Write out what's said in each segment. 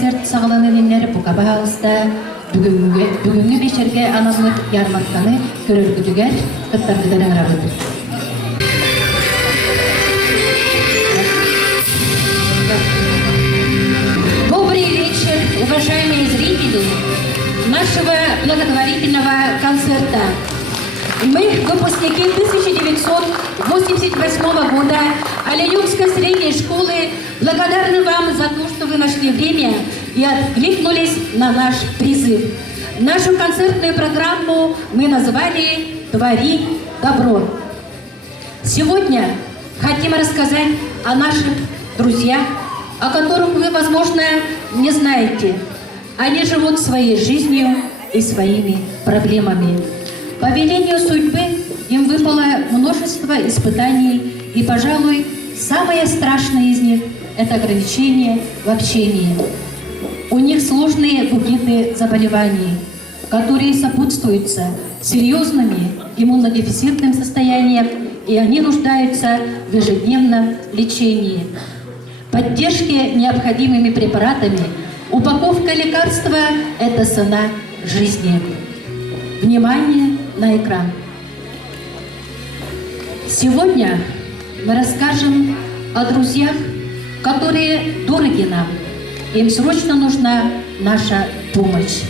концерт сағыланы нелер бұға бағалыста бүгінгі бешерге анамлық ярмарканы көріргідігер тұттарғыдан аңырабыды. Добрый вечер, уважаемые зрители нашего благотворительного концерта. Мы, выпускники 1988 года Оленевской средней школы, благодарны вам за то, что вы нашли время и откликнулись на наш призыв. Нашу концертную программу мы назвали «Твори добро». Сегодня хотим рассказать о наших друзьях, о которых вы, возможно, не знаете. Они живут своей жизнью и своими проблемами. По велению судьбы им выпало множество испытаний, и, пожалуй, самое страшное из них – это ограничение в общении. У них сложные букеты заболеваний, которые сопутствуются серьезными иммунодефицитным состоянием, и они нуждаются в ежедневном лечении. Поддержке необходимыми препаратами, упаковка лекарства – это цена жизни. Внимание на экран. Сегодня мы расскажем о друзьях, которые дороги нам. Им срочно нужна наша помощь.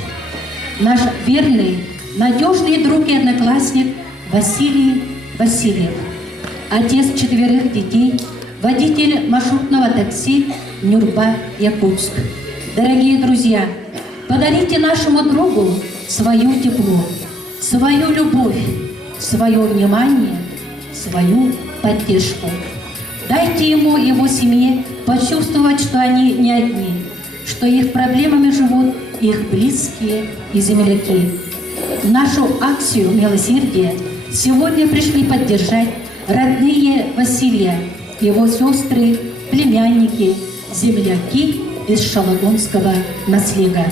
Наш верный, надежный друг и одноклассник Василий Васильев, отец 4 детей, водитель маршрутного такси Нюрба, Якутск. Дорогие друзья, подарите нашему другу свое тепло, свою любовь, свое внимание, свою поддержку. Дайте ему и его семье почувствовать, что они не одни, что их проблемами живут их близкие и земляки. Нашу акцию милосердия сегодня пришли поддержать родные Василия, его сестры, племянники, земляки из Шалагонского наслега.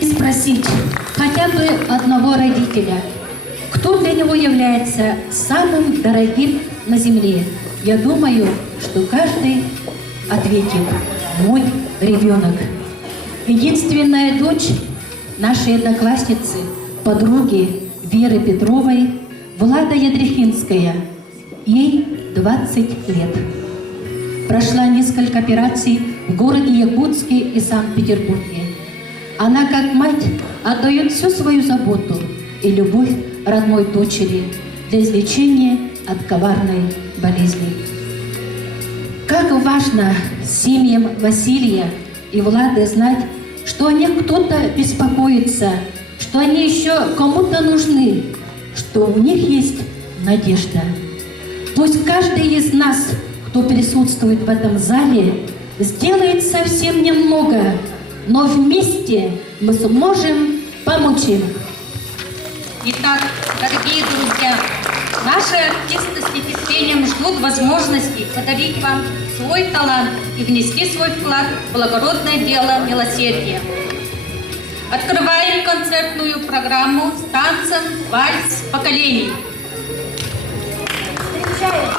И спросить хотя бы одного родителя, кто для него является самым дорогим на земле. Я думаю, что каждый ответит: мой ребенок. Единственная дочь нашей одноклассницы, подруги Веры Петровой, Влада Ядрехинская. Ей 20 лет. Прошла несколько операций в городе Якутске и Санкт-Петербурге. Она, как мать, отдает всю свою заботу и любовь родной дочери для излечения от коварной болезни. Как важно семьям Василия и Влады знать, что о них кто-то беспокоится, что они еще кому-то нужны, что у них есть надежда. Пусть каждый из нас, кто присутствует в этом зале, сделает совсем немного, но вместе мы сможем помочь им. Итак, дорогие друзья, наши артисты с нетерпением ждут возможности подарить вам свой талант и внести свой вклад в благородное дело милосердия. Открываем концертную программу с танцем «Вальс поколений». Встречаем!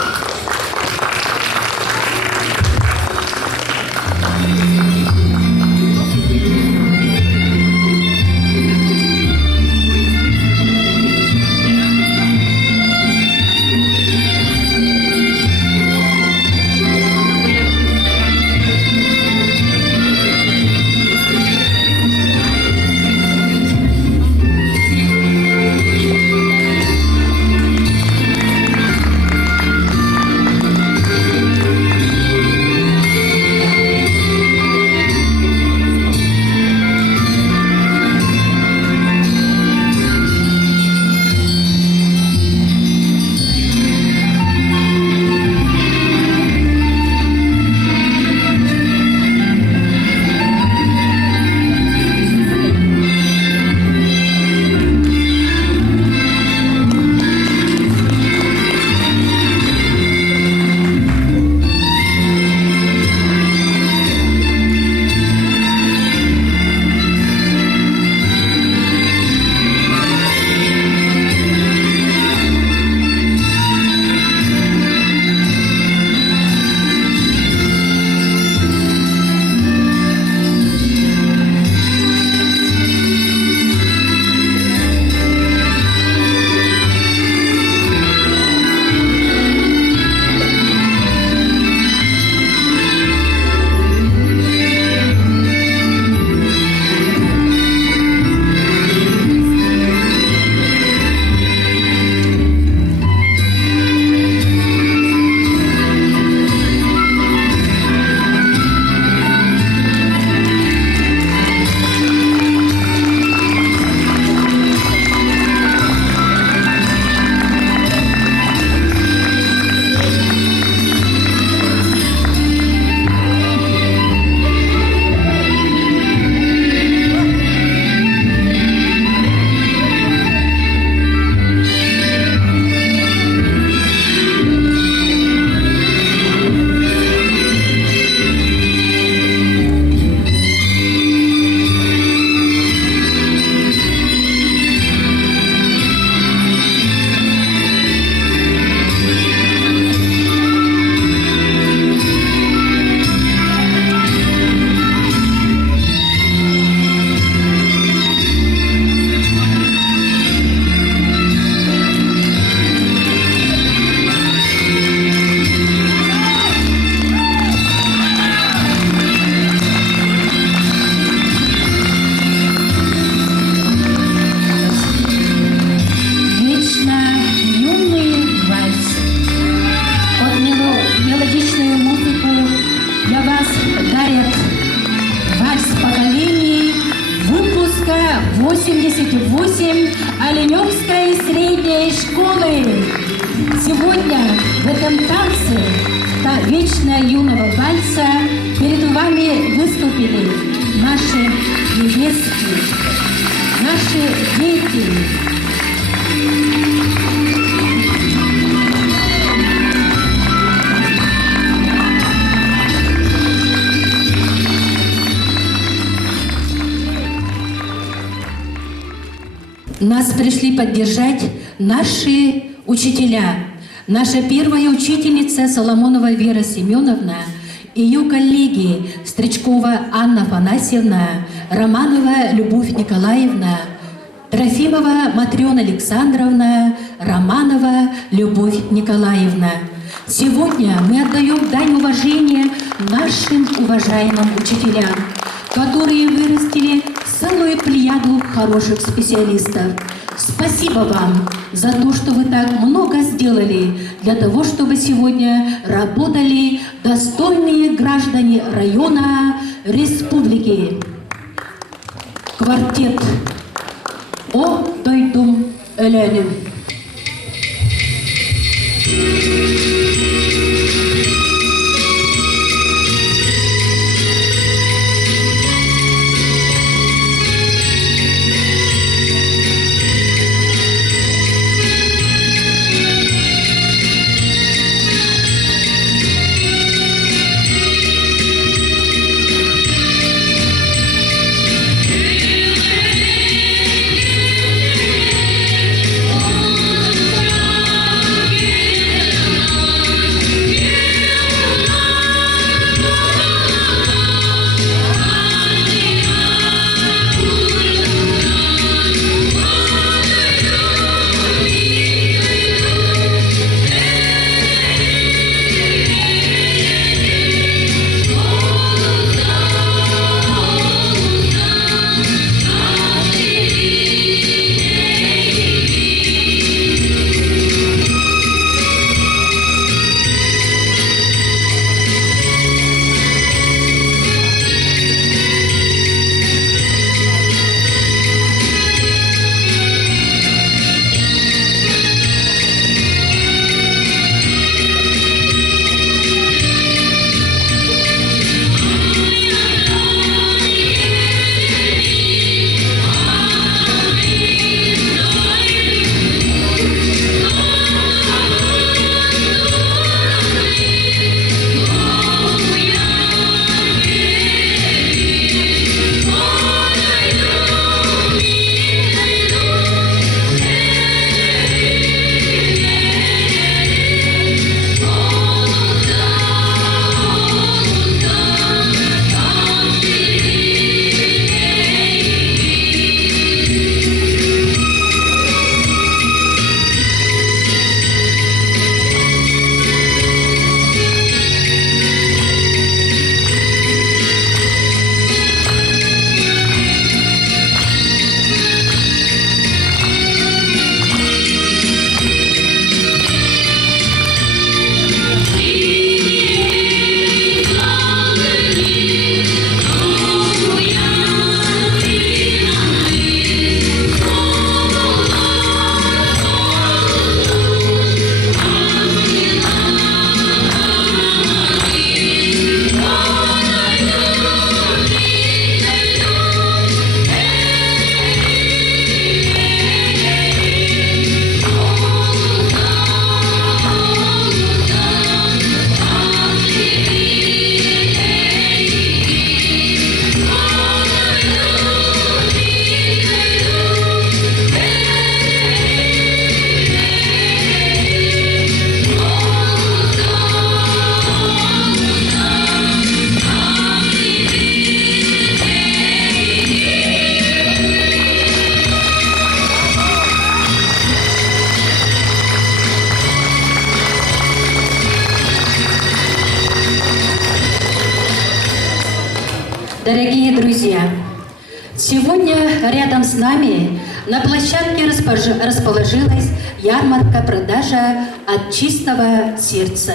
Сегодня в этом танце вечно юного вальса перед вами выступили наши невестки, наши дети. Нас пришли поддержать наши учителя. Наша первая учительница Соломонова Вера Семеновна, ее коллеги Стричкова Анна Афанасьевна, Романова Любовь Николаевна, Трофимова Матрена Александровна, Романова Любовь Николаевна. Сегодня мы отдаем дань уважения нашим уважаемым учителям, которые вырастили целую плеяду хороших специалистов. Спасибо вам за то, что вы так много сделали для того, чтобы сегодня работали достойные граждане района, республики. Квартет «О дойдум Элене». Дорогие друзья, сегодня рядом с нами на площадке расположилась ярмарка продажа от чистого сердца.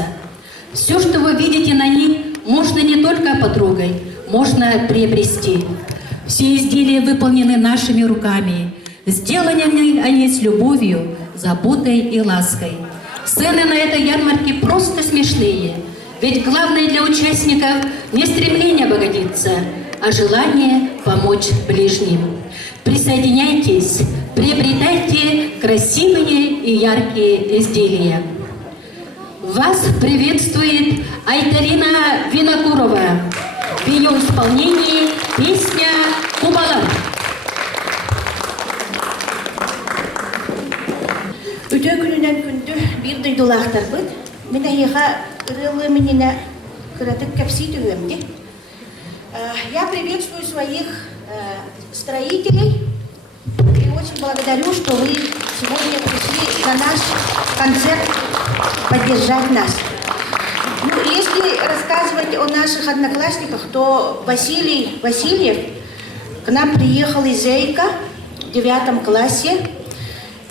Все, что вы видите на ней, можно не только потрогать, можно приобрести. Все изделия выполнены нашими руками, сделаны они с любовью, заботой и лаской. Цены на этой ярмарке просто смешные. Ведь главное для участников не стремление обогатиться, а желание помочь ближним. Присоединяйтесь, приобретайте красивые и яркие изделия. Вас приветствует Айтарина Винокурова. В ее исполнении песня «Кубалар». Өтө күнүнөн күндү бир дойдулаахтар быт. Мен айыга ырылы менене кыратып кепси төгөмдү. Я приветствую своих строителей и очень благодарю, что вы сегодня пришли на наш концерт поддержать нас. Ну, если рассказывать о наших одноклассниках, то Василий Васильев к нам приехал из Зейка в 9 классе.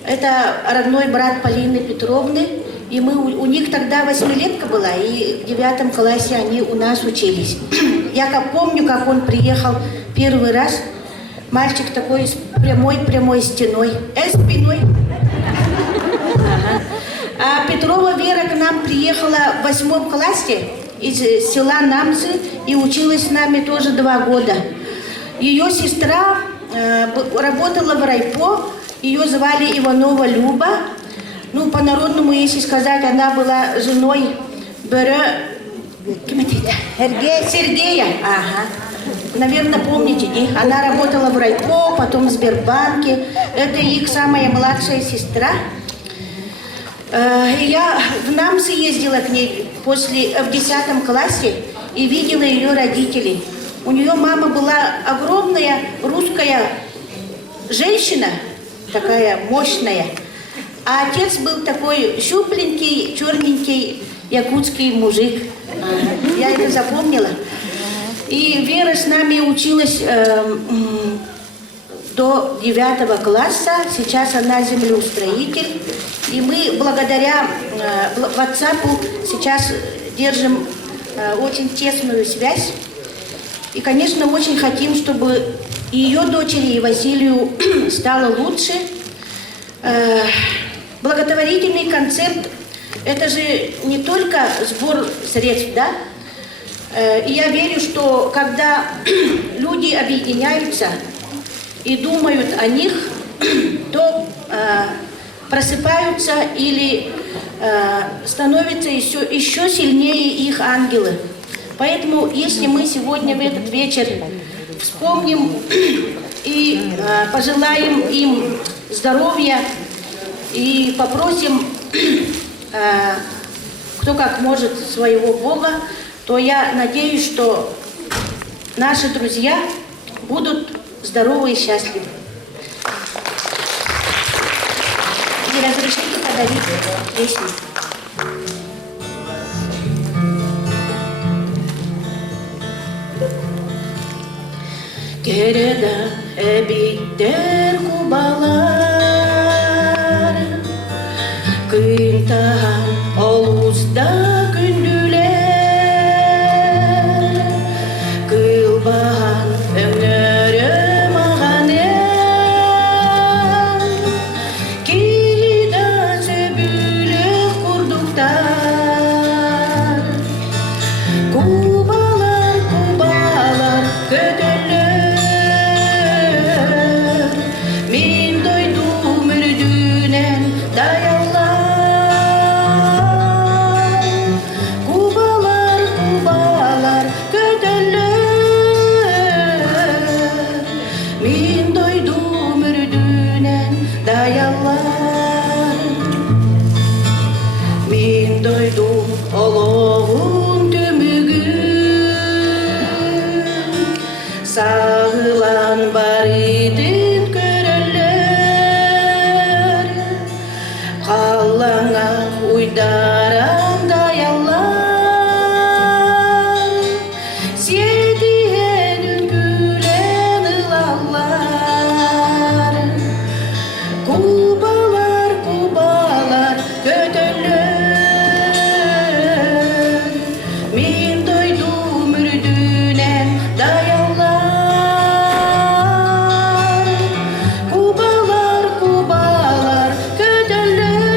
Это родной брат Полины Петровны. И у них тогда 8-летка была, и в 9 классе они у нас учились. Я как помню, как он приехал первый раз. Мальчик такой с прямой стеной. Спиной. Ага. А Петрова Вера к нам приехала в 8 классе из села Намцы и училась с нами тоже 2 года. Ее сестра работала в райпо, ее звали Иванова Люба. Ну, по-народному, если сказать, она была женой Сергея. Ага. Наверное, помните, да? Она работала в райпо, потом в Сбербанке. Это их самая младшая сестра. Я в Намсы ездила к ней в 10 классе и видела ее родителей. У нее мама была огромная русская женщина, такая мощная. А отец был такой щупленький, черненький якутский мужик. Я это запомнила. И Вера с нами училась до 9 класса. Сейчас она землеустроитель. И мы благодаря WhatsApp сейчас держим очень тесную связь. И, конечно, очень хотим, чтобы ее дочери и Василию стало лучше. Благотворительный концерт – это же не только сбор средств, да? И я верю, что когда люди объединяются и думают о них, то просыпаются или становятся еще сильнее их ангелы. Поэтому, если мы сегодня в этот вечер вспомним и пожелаем им здоровья, и попросим, кто как может, своего Бога, то я надеюсь, что наши друзья будут здоровы и счастливы. И разрешите подарить песню. Кереда эбиттер кубалар Кыйынтаан олузда күндүлер Кылбаан өңнөрө маганен Кирида сөбүлөк курдуктар Кубалар, кубалар, көтөлөр Мен дойдум үрдүнен даялар Кубалар, кубалар, көтөлөр Мен дойдум үрдүнен даялар Мен дойдум олоғун төмүгүн Сағылан бар идин көрөлөр Қалаңа уйдарам даялар Седиен үңгүлен ылалар Кубалар, кубалар, көтөлөр Мен дойдум үрдүнен даялар Кубалар, кубалар, көтөлөр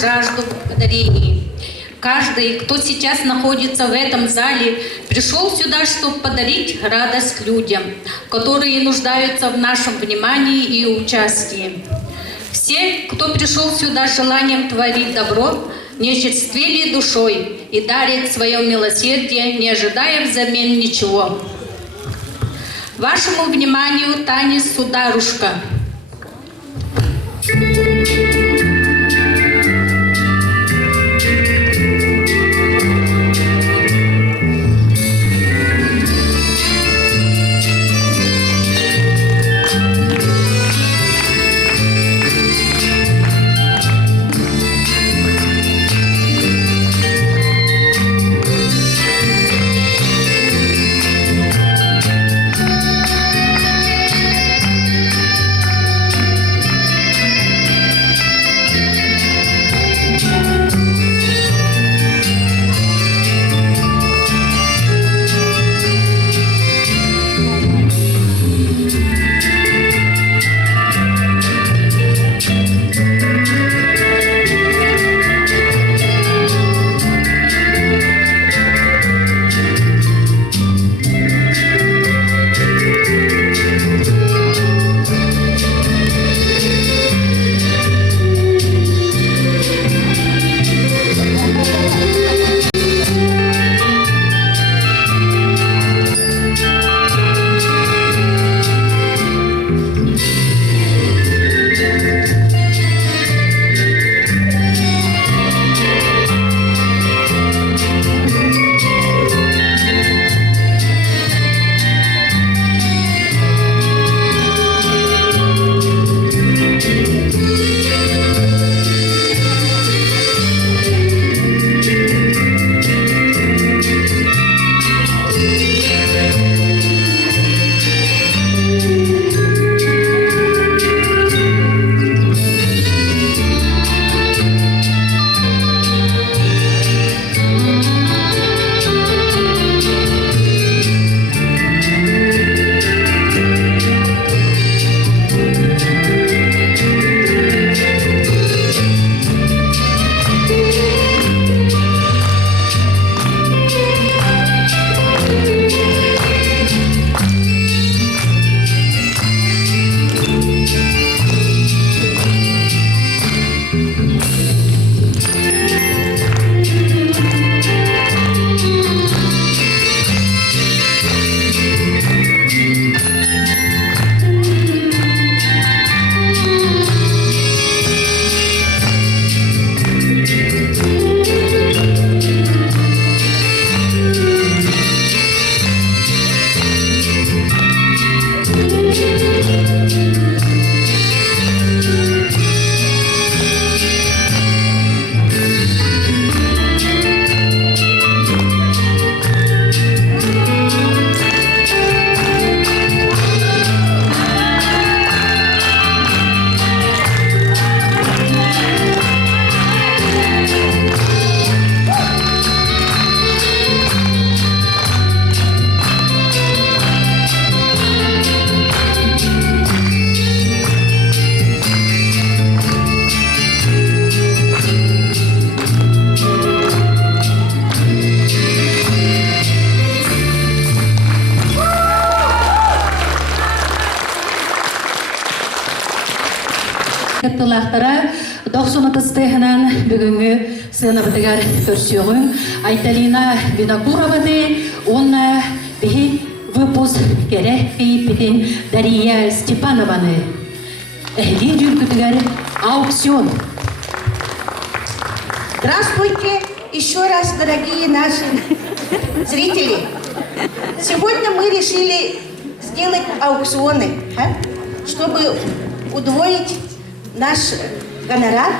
жажду благодарений. Каждый, кто сейчас находится в этом зале, пришел сюда, чтобы подарить радость людям, которые нуждаются в нашем внимании и участии. Все, кто пришел сюда с желанием творить добро, не очерствели душой и дарит свое милосердие, не ожидая взамен ничего. Вашему вниманию танец «Сударушка». Каттылақтара 90-тыстығынан бүгінгі сыныбыдығар көрсеуін Айталина Винокуровады, онна бейт выпуск керек кейіппетін Дария Степанованы. Әйден жүргідігар аукцион. Здравствуйте еще раз, дорогие наши зрители. Сегодня мы решили сделать аукционы, чтобы удвоить наш гонорар.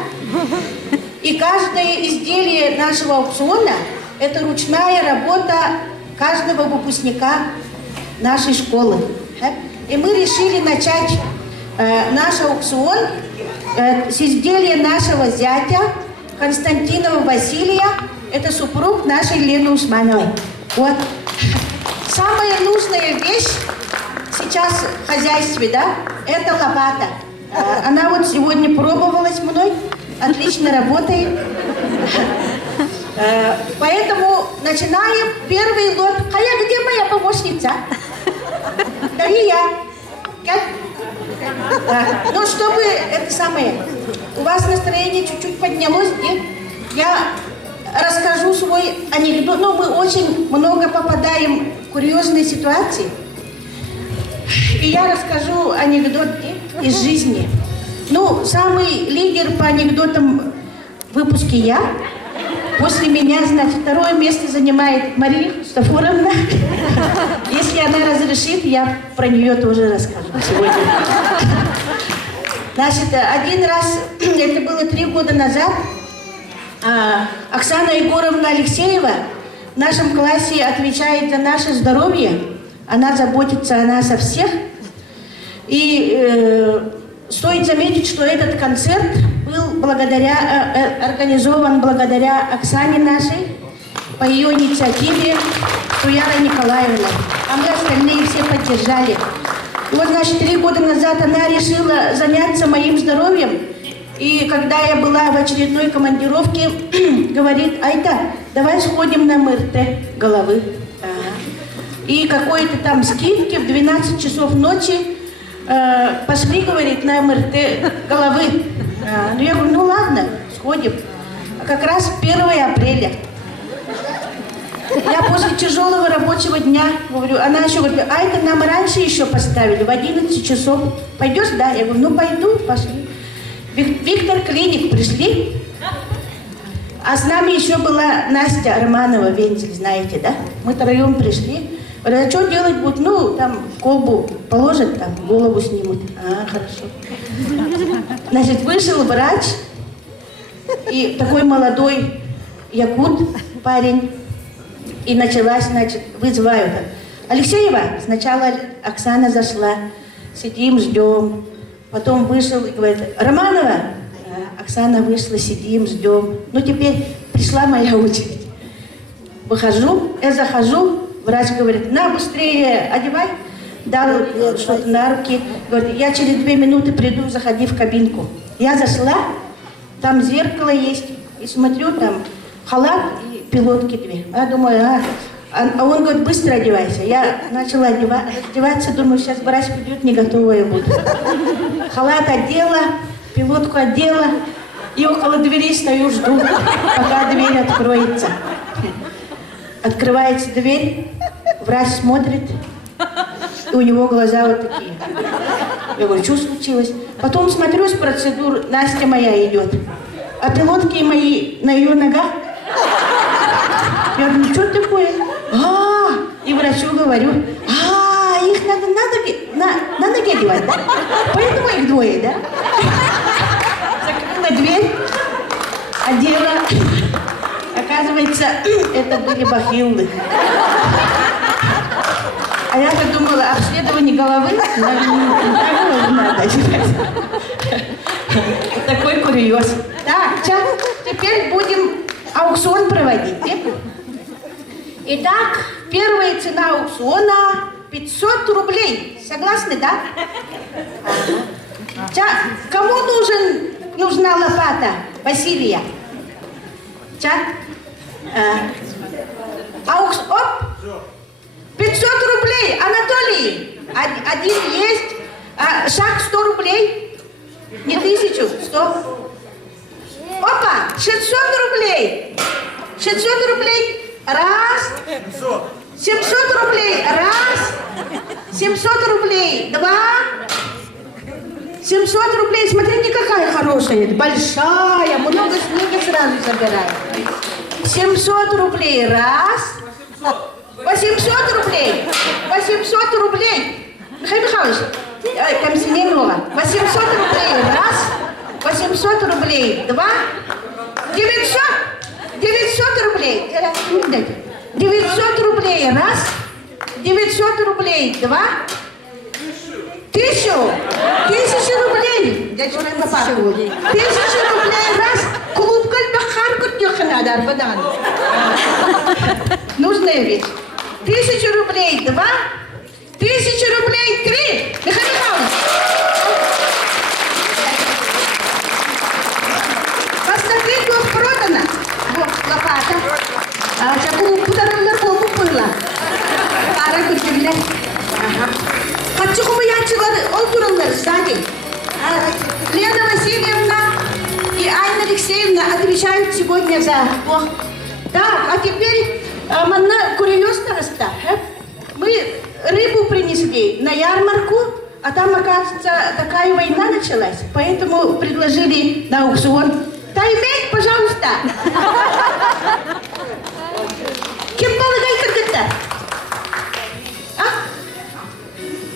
И каждое изделие нашего аукциона – это ручная работа каждого выпускника нашей школы. И мы решили начать наш аукцион с изделия нашего зятя Константинова Василия. Это супруг нашей Лены Усмановой. Вот. Самая нужная вещь сейчас в хозяйстве, да, это лопата. Она вот сегодня пробовалась мной. отлично работает. Поэтому начинаем первый лот. Хая, где моя помощница? Да и я. Ну, чтобы это самое, у вас настроение чуть-чуть поднялось, нет? Я расскажу свой анекдот. Ну, мы очень много попадаем в курьезные ситуации. И я расскажу анекдот из жизни. Ну, самый лидер по анекдотам в выпуске я. После меня, значит, второе место занимает Мария Стафуровна. Если она разрешит, я про нее тоже расскажу сегодня. Значит, один раз, это было 3 года назад, Оксана Егоровна Алексеева в нашем классе отвечает за наше здоровье. Она заботится о нас, о всех. И стоит заметить, что этот концерт был организован благодаря Оксане нашей, по ее инициативе, Туяра Николаевна. А мы остальные все поддержали. И вот, значит, 3 года назад она решила заняться моим здоровьем. И когда я была в очередной командировке, говорит: Айта, давай сходим на МРТ головы. И какой-то там скидки в 12 часов ночи пошли, говорит, на МРТ головы. Ну, я говорю, ну ладно, сходим. А как раз 1 апреля. Я после тяжелого рабочего дня говорю, она еще говорит, а это нам раньше еще поставили, в 11 часов. Пойдешь? Да. Я говорю, ну пойду, пошли. Виктор Клиник пришли. А с нами еще была Настя Романова, Вензель, знаете, да? Мы 3 пришли. Говорят, а что делать будут? Ну, там колбу положат, там голову снимут. Хорошо. Значит, вышел врач, и такой молодой якут, парень, и началась, значит, вызывают. Алексеева, сначала Оксана зашла, сидим, ждем. Потом вышел и говорит, Романова, Оксана вышла, сидим, ждем. Ну, теперь пришла моя очередь. Выхожу, я захожу, врач говорит, на, быстрее одевай. Дал что-то на руки. Говорит, я через 2 минуты приду, заходи в кабинку. Я зашла, там зеркало есть. И смотрю, там халат и пилотки 2. Я думаю, а он говорит, быстро одевайся. Я начала одеваться, думаю, сейчас врач придет, не готовая буду. Халат одела, пилотку одела. И около двери стою, жду, пока дверь откроется. Открывается дверь, врач смотрит, и у него глаза вот такие. Я говорю, что случилось? Потом смотрю с процедур, Настя моя идет. А пилотки мои на ее ногах. Я говорю, что такое? И врачу говорю, их надо на ноге одевать, да? Поэтому их 2, да? Закрыла дверь, одела. Оказывается, это были бахилы. А я подумала, обследование головы надо одевать. Такой курьез. Так, теперь будем аукцион проводить. Итак, первая цена аукциона 500 рублей. Согласны, да? Кому нужна лопата? Василия. Оп! 500 рублей, Анатолий. Один есть. Шаг 100 рублей. Не 1000, 100. Опа! 600 рублей. 600 рублей. Раз. 700 рублей. Раз. 700 рублей. 2. 700 рублей. Смотрите, какая хорошая. Большая. Много снега сразу забираю. 700 рублей. Раз. 800 рублей. 800 рублей. Михаил Михайлович, Камсиненова. 800 рублей. Раз. 800 рублей. 2. 900. 900 рублей. 900 рублей. Раз. 900 рублей. 2. 1000. 1000 рублей. 1000 рублей. Раз. Клуб надо арбадан. Нужная вещь. 1000 рублей. 2. 1000 рублей. 3. Михаил Михайлович. он туралар, сзади. Лена Васильевна и Анна Алексеевна отвечают сегодня за... Так, а теперь манна курьезно раста. Мы рыбу принесли на ярмарку, а там, оказывается, такая война началась, поэтому предложили на аукцион. Таймень, пожалуйста. Кем полагай, как это? А?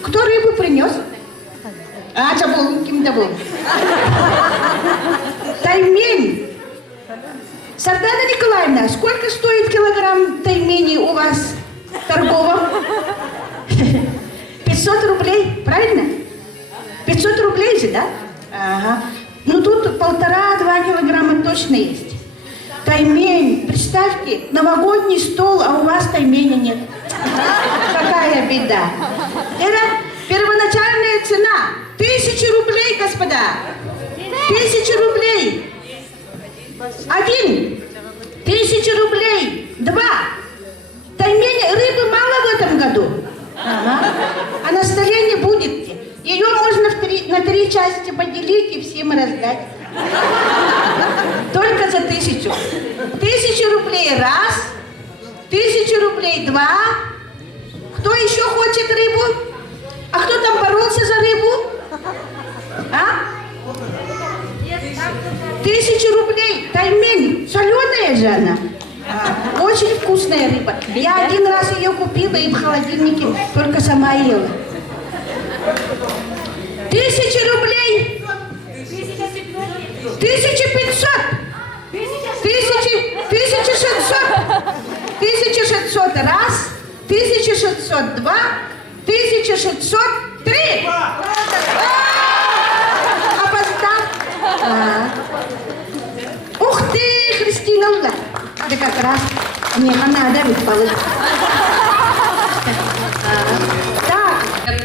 Кто рыбу принес? А, забыл, кем забыл. Таймень. Сардана Николаевна, сколько стоит килограмм таймени у вас в торговом? 500 рублей, правильно? 500 рублей же, да? Ага. Ну тут 1,5-2 килограмма точно есть. Таймень, представьте, новогодний стол, а у вас тайменя нет. Какая беда. Это первоначальная цена. 1000 рублей, господа. 1000 рублей. 1. 1000 рублей. 2. Тайменя, рыбы мало в этом году. Ага. А на столе не будет. Ее можно на 3 части поделить и всем раздать. Только за 1000. 1000 рублей раз. 1000 рублей два. Кто еще хочет рыбу? А кто там боролся за рыбу? А? 1000 рублей. Таймень. Соленая же она. Очень вкусная рыба. Я один раз ее купила и в холодильнике только сама ела. 1000 рублей. 1500. 1600. 1600 раз. 1600 два. 1603. Опоздал. Ух ты, Христина, да как раз мне надо ведь положить.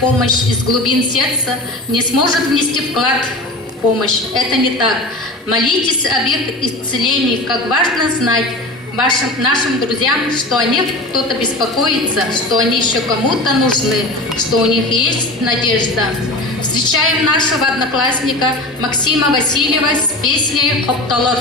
Помощь из глубин сердца не сможет внести вклад в помощь. Это не так. Молитесь об их исцелении, как важно знать нашим друзьям, что о них кто-то беспокоится, что они еще кому-то нужны, что у них есть надежда. Встречаем нашего одноклассника Максима Васильева с песней «Хопталар».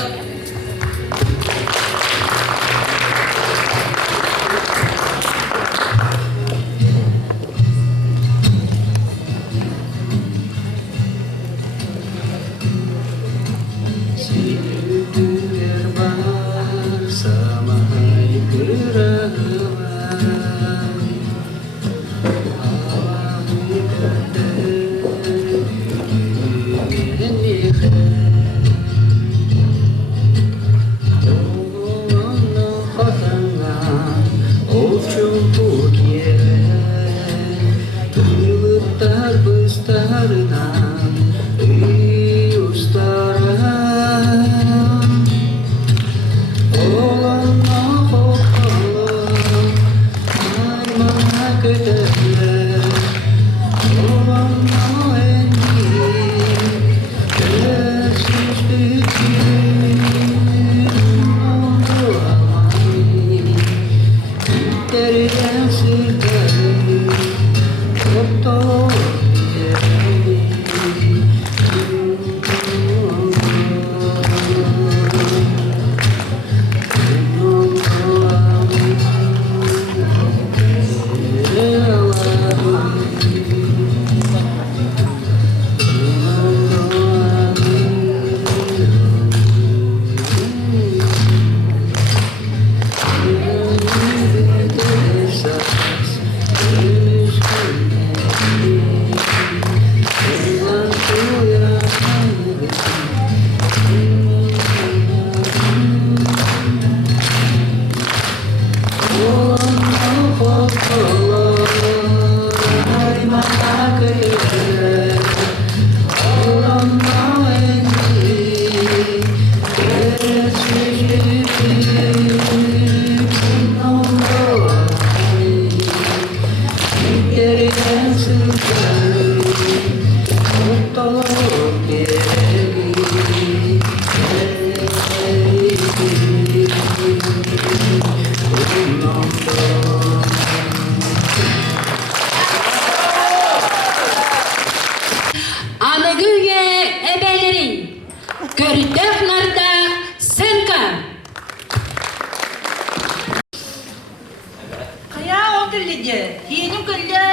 Хеним көлле.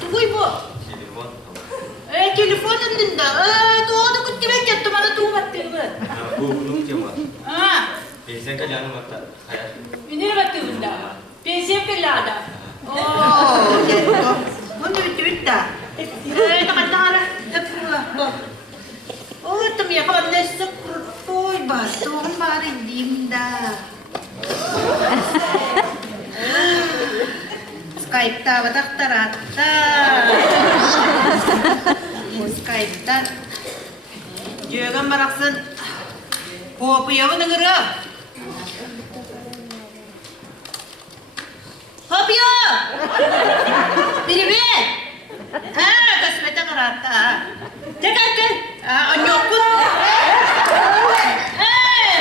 Тугуй бу. Телефон ындында. Тоonu күттебек кетті, мана туғаттығы. Bu bunun tema. Pensiyon kalyanı vakta hayat. Mine battığında. Pensiyon kıllada. Bunu bitti. Nakatara. Tam ya kawan nesa kurtoy batu mari dimda. Skype-ta batak tarata. Skype-ta. Jangan meraksan. Apa yang mendengar? Hopya! Привет! Космета карата. Текайте. Анёкут.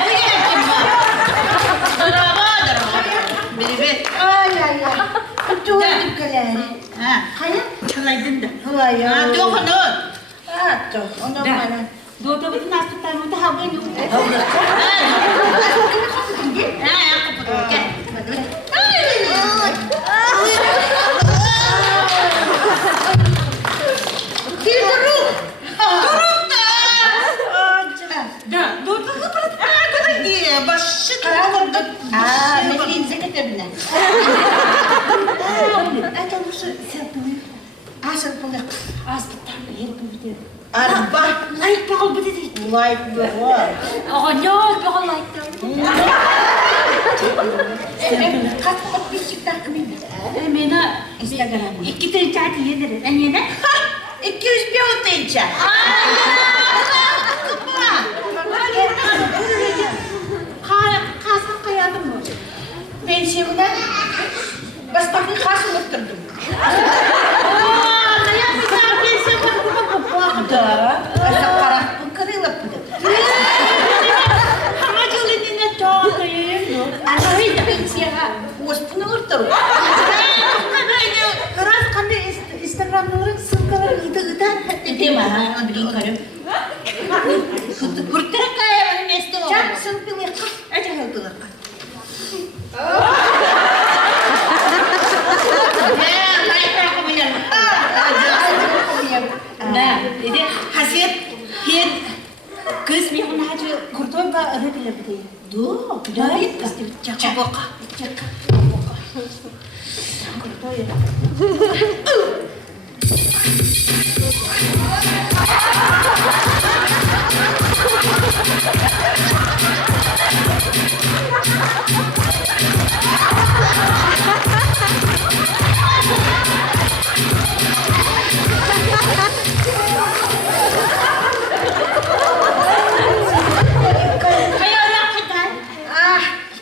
Выйди кимма. Здорово. Привет. Ай. Туадым калари. Хая? Халайдында. Халая. Тохонон. Тохонон мана. Дода бит настыктан ута хавган ю. Хавган. Я купуке. Arba. Ay, bakal betul. Like betul. Oh, nyol, bakal like tuh. Kat kat bisik tak kami. Mena, Instagram. kita cari ya deh. Anya dah. 200 пятенча. Kasım kayadım mı? Pensiyonda bastaklı kasım oturdum. Kayak misal pensiun berapa? Da, asa karak kırılıp budur. Hamacılın ne tuh kayaknya. Ana pensiya. Uspunu urtur. Keras kan di Instagram orang suka itu. Itu mah beri kayu. Kurtar kaya neste. Cak sen pilih kah? Aja hal pilih kah? Nah, jadi hasil hian kız bir ona hacı kurtar ba ada bile bile. Do, dari pasti cak boka. Cak boka. Kurtar ya.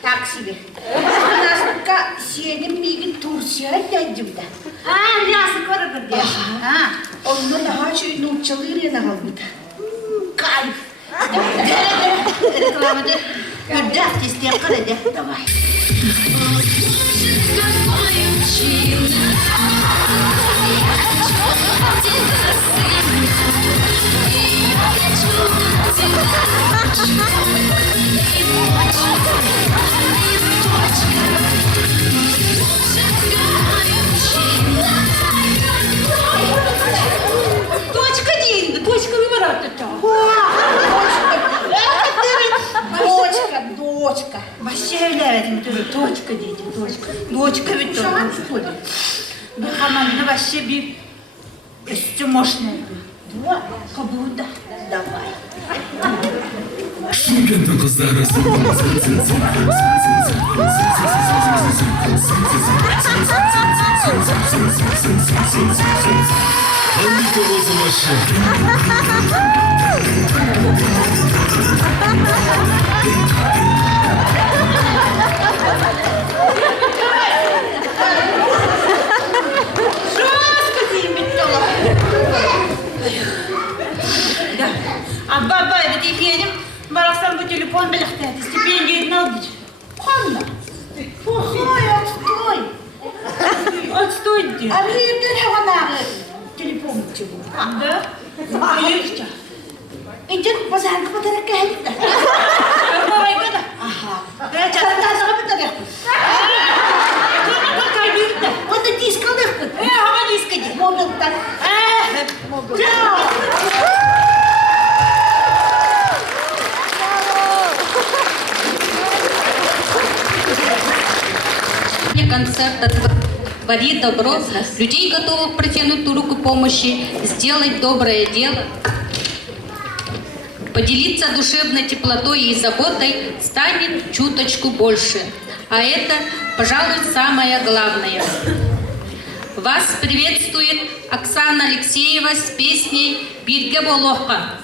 Taksi be. Nasılka senin bir Tursiya geldim de. Nasıl korur dia? Onda daha şey nurçalı yerine kaldı. Kayıp. Reklamada ödef isteyen karede. Tamam. Точка деньги, точка выбора-то. Дочка. Вообще является точка, дети, точка. Дочка ведь тоже в школе. Да, команда вообще бит. Все мощное. Два, кабуда. Давай. Şirketin kızları Hangi kavazı başı? Баба, это едем. Барахсан по телефону билихтет. Стипендию не надо. Ханна. Отстой. Отстой где? А мне не хватало телефон чего? Да? Есть. Идет по замку по дороге. Давай года. Ага. Я часто так заработал. Вот это диско концерта «Твори добро», людей, готовых протянуть руку помощи, сделать доброе дело, поделиться душевной теплотой и заботой станет чуточку больше. А это, пожалуй, самое главное. Вас приветствует Оксана Алексеева с песней «Бирге Болохка».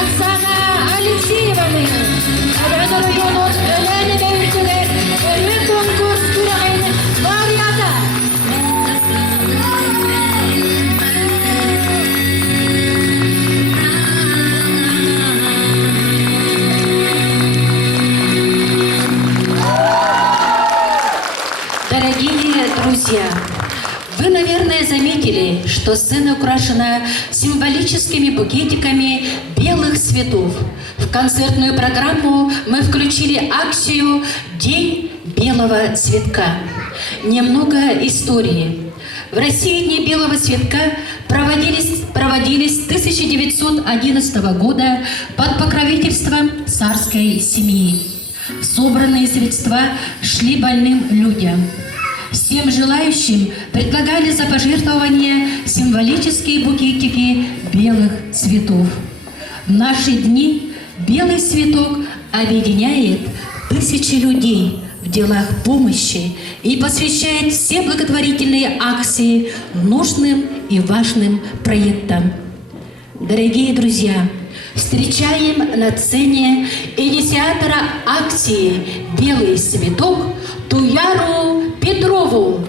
Оксана Алексеевна, районun önemli mevkileri, ürün konkurs kurayını var ya da. Дорогие друзья, вы, наверное, заметили, что сцена украшена символическими букетиками белых цветов. В концертную программу мы включили акцию «День белого цветка». Немного истории. В России Дни белого цветка проводились с 1911 года под покровительством царской семьи. Собранные средства шли больным людям. Всем желающим предлагали за пожертвование символические букетики белых цветов. В наши дни белый цветок объединяет тысячи людей в делах помощи и посвящает все благотворительные акции нужным и важным проектам. Дорогие друзья, встречаем на сцене инициатора акции «Белый цветок» Туяру Петрову.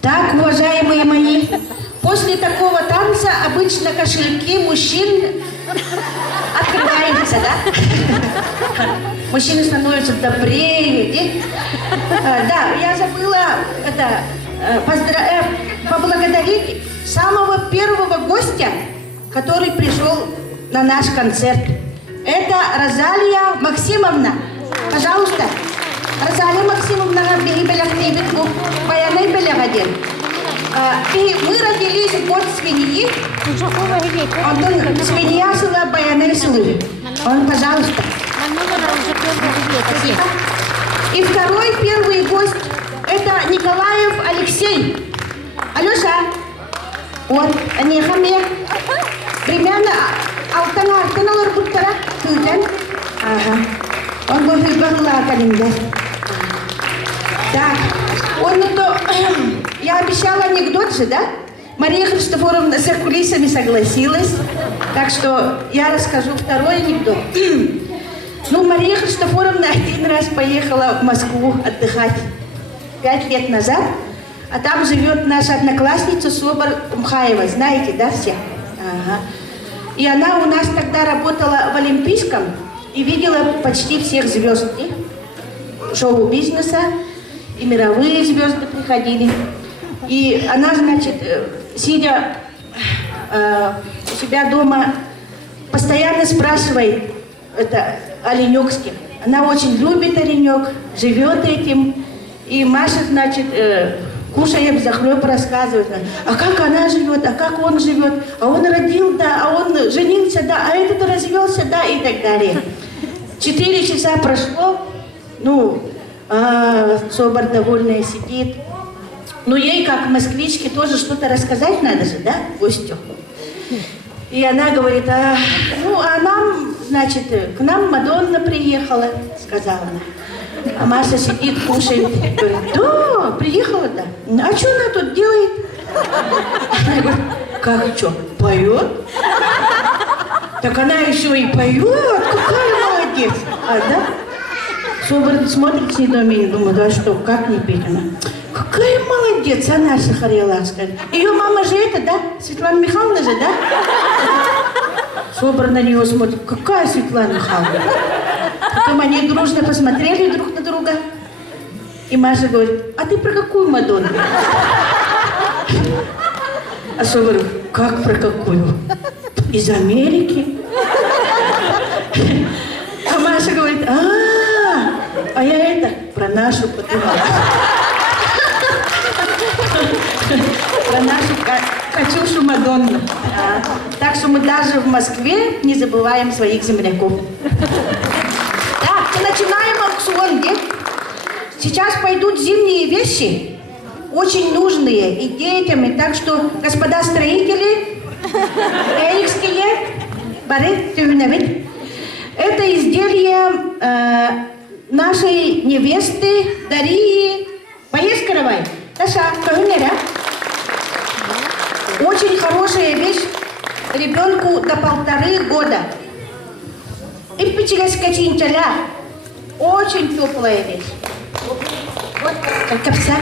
Так, уважаемые мои, после такого танца обычно кошельки мужчин открываются, да? Мужчины становятся добрее. Да, я забыла поблагодарить самого первого гостя, который пришел на наш концерт. Это Розалия Максимовна. Пожалуйста. Розалия Максимовна, мы родились в год свиньи. Он свинья сыла баяны сылы. Он, пожалуйста. Спасибо. И второй, первый гость, это Николаев Алексей. Алеша. Вот, они хаме. Примерно алтана лорбуттара. Ага. Он будет багла калинда. Так, я обещала анекдот же, да? Мария Христофоровна за кулисами согласилась, так что я расскажу второй анекдот. Ну, Мария Христофоровна один раз поехала в Москву отдыхать 5 лет назад. А там живет наша одноклассница Собор Умхаева, знаете, да, все? Ага. И она у нас тогда работала в Олимпийском и видела почти всех звезд шоу-бизнеса, и мировые звезды приходили. И она, значит, сидя у себя дома, постоянно спрашивает оленек с кем. Она очень любит оленек, живет этим. И Маша, значит, кушая взахлеб рассказывает, а как она живет, а как он живет, а он родил, да, а он женился, да, а этот развелся, да, и так далее. 4 часа прошло, Собор довольная сидит. Ей, как москвичке, тоже что-то рассказать надо же, да, гостю. И она говорит, а нам, значит, к нам Мадонна приехала, сказала она. А Маша сидит, кушает, говорит, да, приехала, да. А что она тут делает? Она говорит, как что, поет? Так она еще и поет, какая молодец. Да? Собор смотрит с недоумением, думает, а что, как не петь она? Какая молодец, а наша Харьялакская. Ее мама же да? Светлана Михайловна же, да? Собор на нее смотрит, какая Светлана Михайловна? Потом они дружно посмотрели друг на друга. И Маша говорит, а ты про какую Мадонну? А Собор говорит, как про какую? Из Америки? А Маша говорит, а я про нашу подумала. Про нашу Катюшу Мадонну. Так что мы даже в Москве не забываем своих земляков. Так, мы начинаем аукцион, нет? Сейчас пойдут зимние вещи, очень нужные и детям. И так что, господа строители, эльские, это изделие нашей невесты Дарьи Поескаровой. Таша, очень хорошая вещь ребенку до 1,5 года. И печенька, очень теплая вещь. Вот как овса.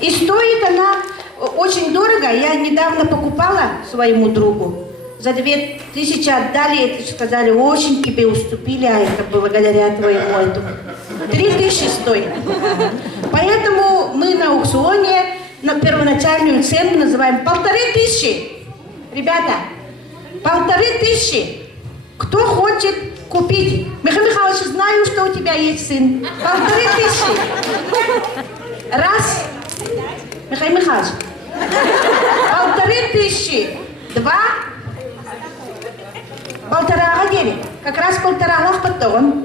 И стоит она очень дорого. Я недавно покупала своему другу. За 2000 отдали, это сказали, очень тебе уступили, а это благодаря твоему 3000 стоит. Поэтому мы на аукционе на первоначальную цену называем 1500. Ребята, 1500. Кто хочет купить? Михаил Михайлович, знаю, что у тебя есть сын. 1500. Раз. Михаил Михайлович. 1500. Два. 1,5 9. Как раз 1,5 потом.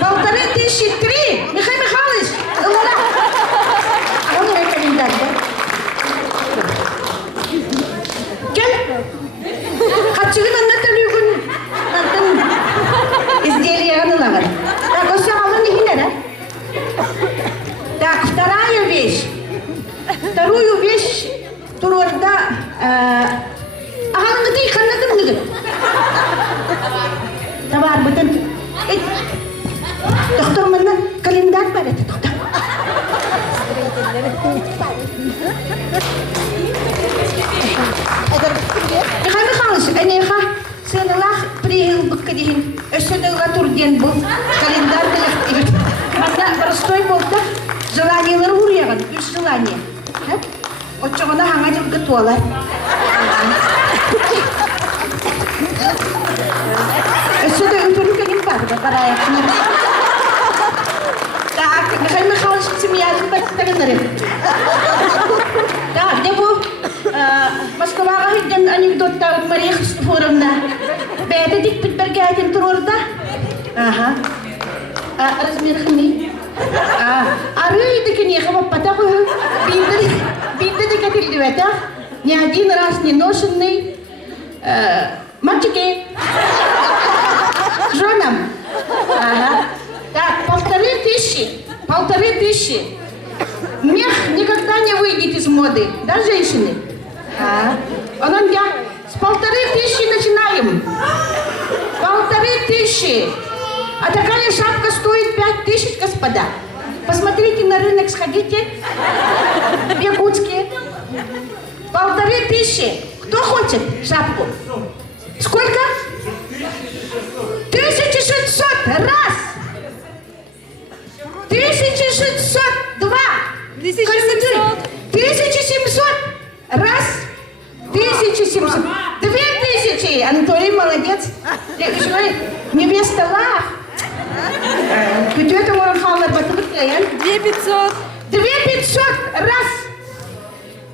1500 3. Михаил Михайлович. А он мой календарь, да? Гель. Хочу на Наталью. Изделие ануловано. Так, все равно не гинер, да? Так, вторая вещь. Вторую вещь, турорда, товар бутын. Доктор, мына календарь бар еді, доктор. Михаил Михайлович, әнеха, сенелах приехал бұққа дейін. Өсөдіға турден бұл календарь ділік дейін. Мына простой болды, желаниялар ұрияған, 3 желания. Отчоғына хаңа жылғы туалар. Өсөді өтірін кәген бар, барайық. Так, Михаил Михайлович, семьясын бәттігінірі. Так, де бұл Москваға хүйден анекдотта Мария Христофоровна бәді дик бітберге әйтін тұр орда. Размер хыми. Арый дикіне хабап пата қойы. Бинді дик әтілді бәті. Ни один раз не ношенный. Мальчики. Женам. Так, 1500. Мех никогда не выйдет из моды, да, женщины? Он я с 1500 начинаем. 1500. А такая шапка стоит 5000, господа. Посмотрите на рынок, сходите. в Якутске. 1500. Кто хочет шапку? Сколько? 1600. Раз. 1600. Два. 1700. 1700. Раз. 1700. 2000. Анатолий молодец. Невеста лав. Күтөтің орын қалар батылық клеен. 2500. 2500. Раз.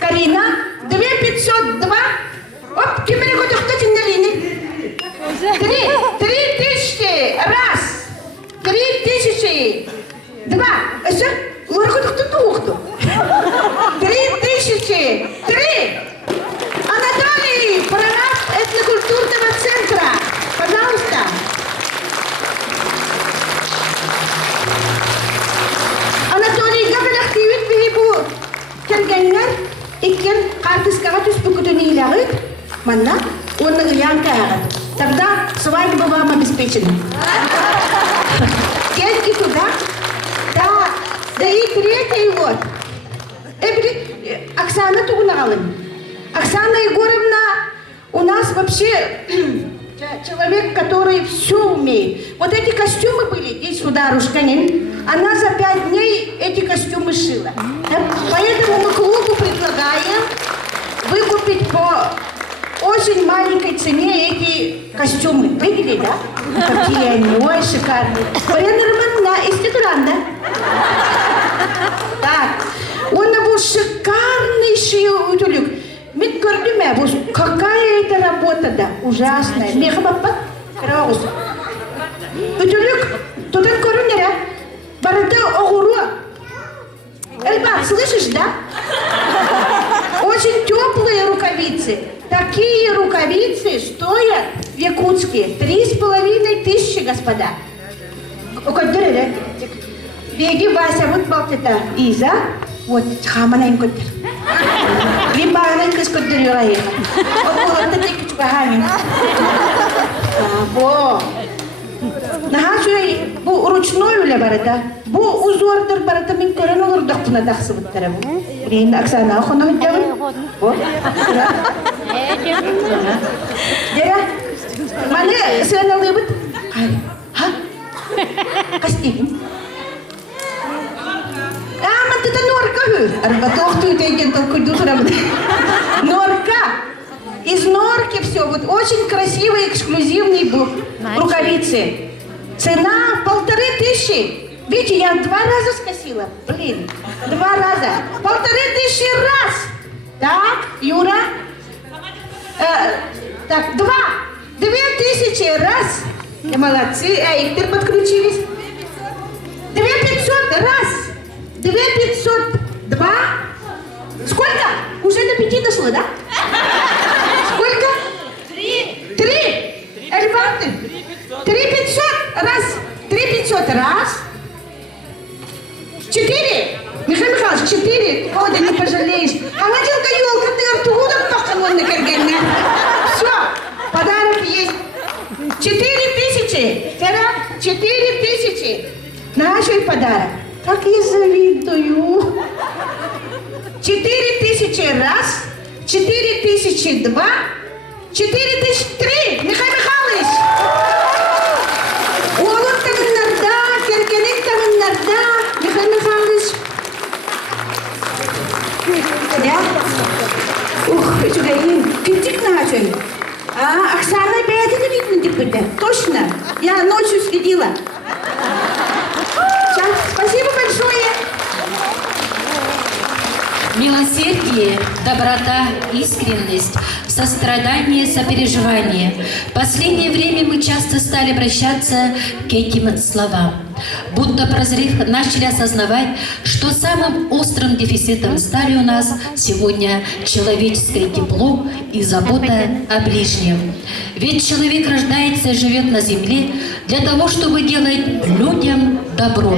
Карина. 2502. Оп, кемере көтіқті тіндеріне. 3000. Раз. 3000. Два. Еще? Лора көтіқті туқты. 3000. Три. Анатолий, прораб этнокультурного центра. Пожалуйста. Анатолий, габелахтивит бихибу. Кергеннер, иккен картыскага түспүкүтүн ыйлagыт. Манна, оны ылян каягат. Тогда свадьба вам обеспечена. Деньги туда. Да и третий вот. Оксана Тугуналым. Оксана Егоровна у нас вообще человек, который все умеет. Вот эти костюмы были, здесь сюда Рушканин, она за 5 дней эти костюмы шила. Поэтому мы клубу предлагаем выкупить по очень маленькой цене эти костюмы. Видели, да? Какие они, ой, шикарные. Из Титуранда. Так, он был шикарнейший утюг. Мит көрдіме, какая это работа, да, ужасная. Меха баппа, карауыз. Утюг, тутан көрінер, а? Барыта оғыру. Эльбак, слышишь, да? Очень теплые рукавицы. Такие рукавицы стоят в Якутске 3500, господа. Көттір, Беги, Вася, вот балтыта. Иза, вот, хаманайын көттір. Мен бағынан көз көттір юрайын. Оларды тек күчігі хамин. Во. Наха шуй, bu ручной үлі барыта. Bu узордыр барыта, мен көрін олар доқтына дақсы бұттары бұл. Рейін Оксана оқына хүттемін. Во. Дера, мане сен алды бұд? Ха? Қастегін? Это норка. Из норки все. Вот очень красивые, эксклюзивные рукавицы. Цена 1500. Видите, я 2 раза скосила. Блин, 2 раза. 1500 раз. Так, Юра. Так, 2000 раз. Молодцы. Эй, ты подключились. 2500 раз. 2502. Сколько? Уже до 5 дошло, да? Сколько? 3. Эльбанты. 3500. Раз. 3500. Раз. 4. Михаил Михайлович, 4. Хода, не пожалеешь. А ладилка елка, ты оттуда пахнула на кергенне. Все. Подарок есть. 4000. 4000. Наш подарок. Как я завидую. 4000 раз, 4002, 4003. Михаил Михайлович. Олут тагыннарда, кергенек тагыннарда. Михаил Михайлович. Да? Ух, чугаин. Китик начали. Оксана опять не видно теперь. Точно. Я ночью следила. Спасибо большое. Милосердие, доброта, искренность, сострадание, сопереживание. В последнее время мы часто стали обращаться к этим словам. Будто прозрев, начали осознавать, что самым острым дефицитом стали у нас сегодня человеческое тепло и забота о ближнем. Ведь человек рождается и живет на земле для того, чтобы делать людям добро.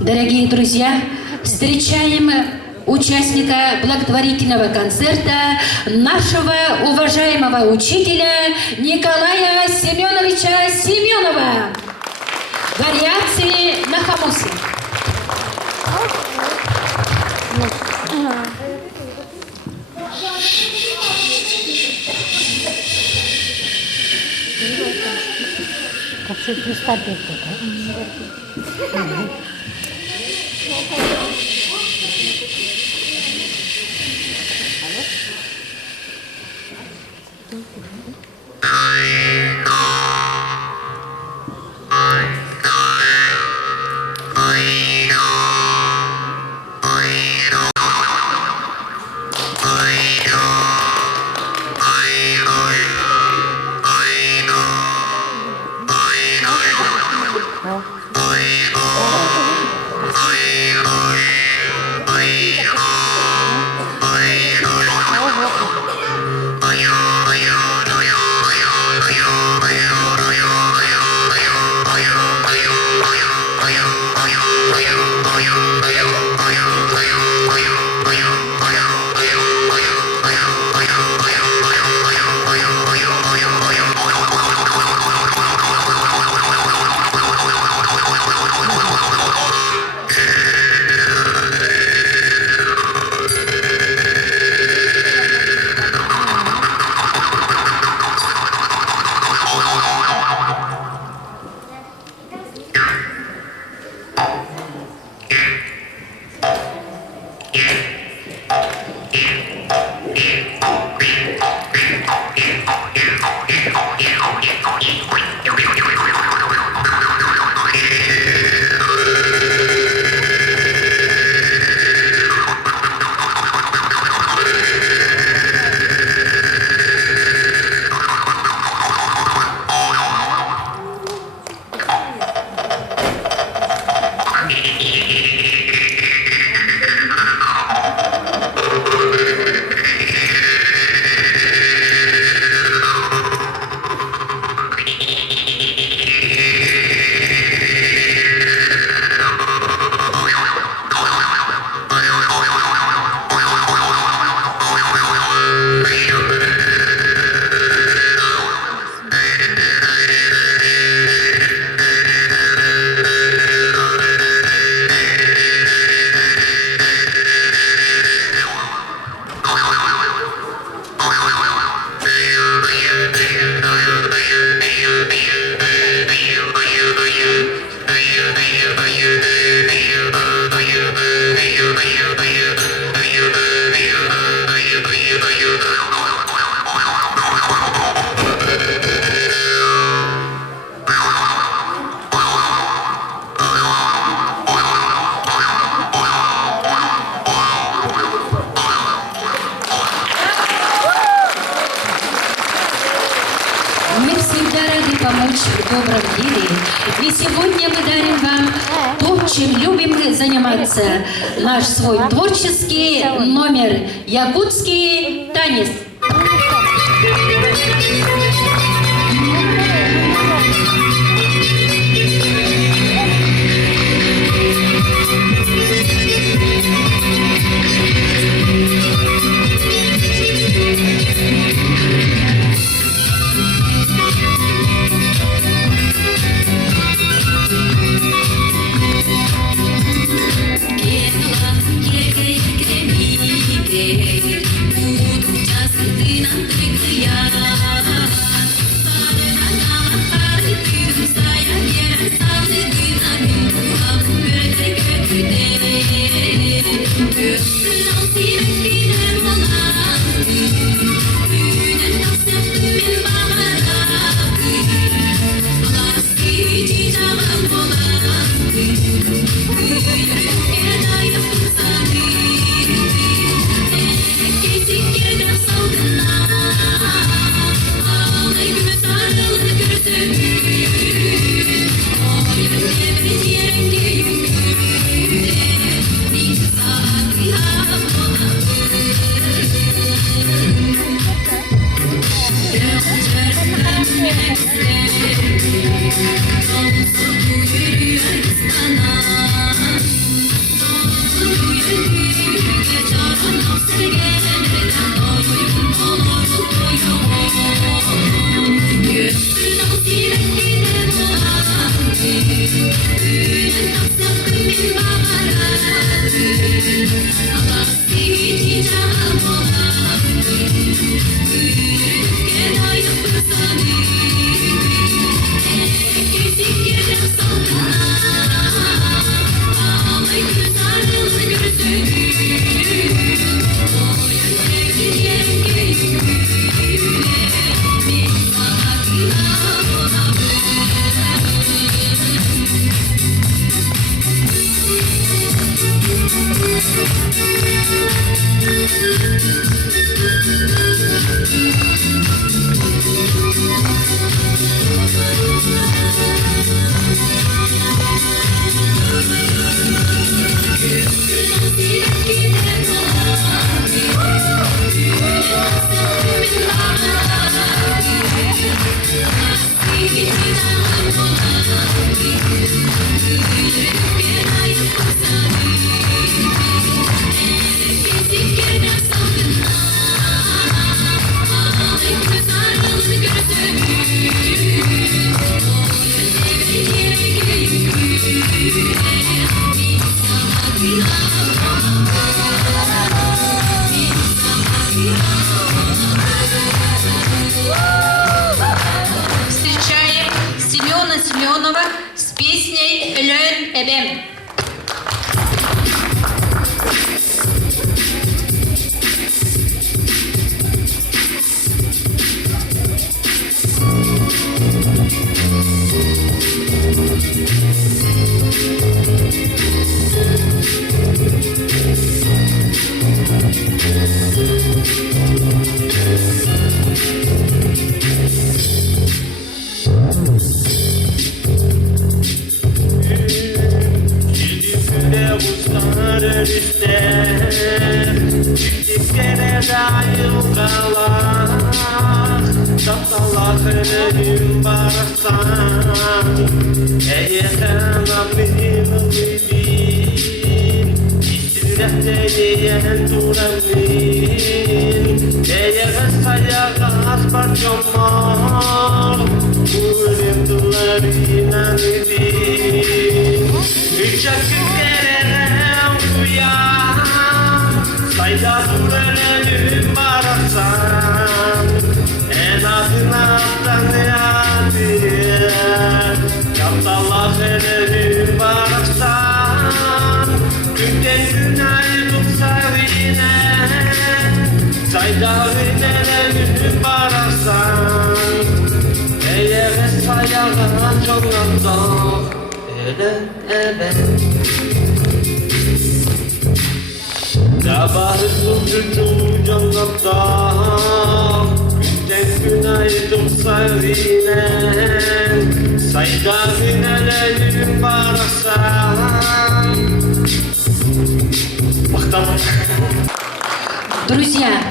Дорогие друзья, встречаем участника благотворительного концерта, нашего уважаемого учителя Николая Семеновича Семенова. Вариации на хамусе. Мы всегда рады помочь в добром деле. И сегодня мы дарим вам то, чем любим мы заниматься. Наш свой творческий номер «Якутский танец». See Встречаем Семена Семенова с песней «Элен Эбем». Друзья,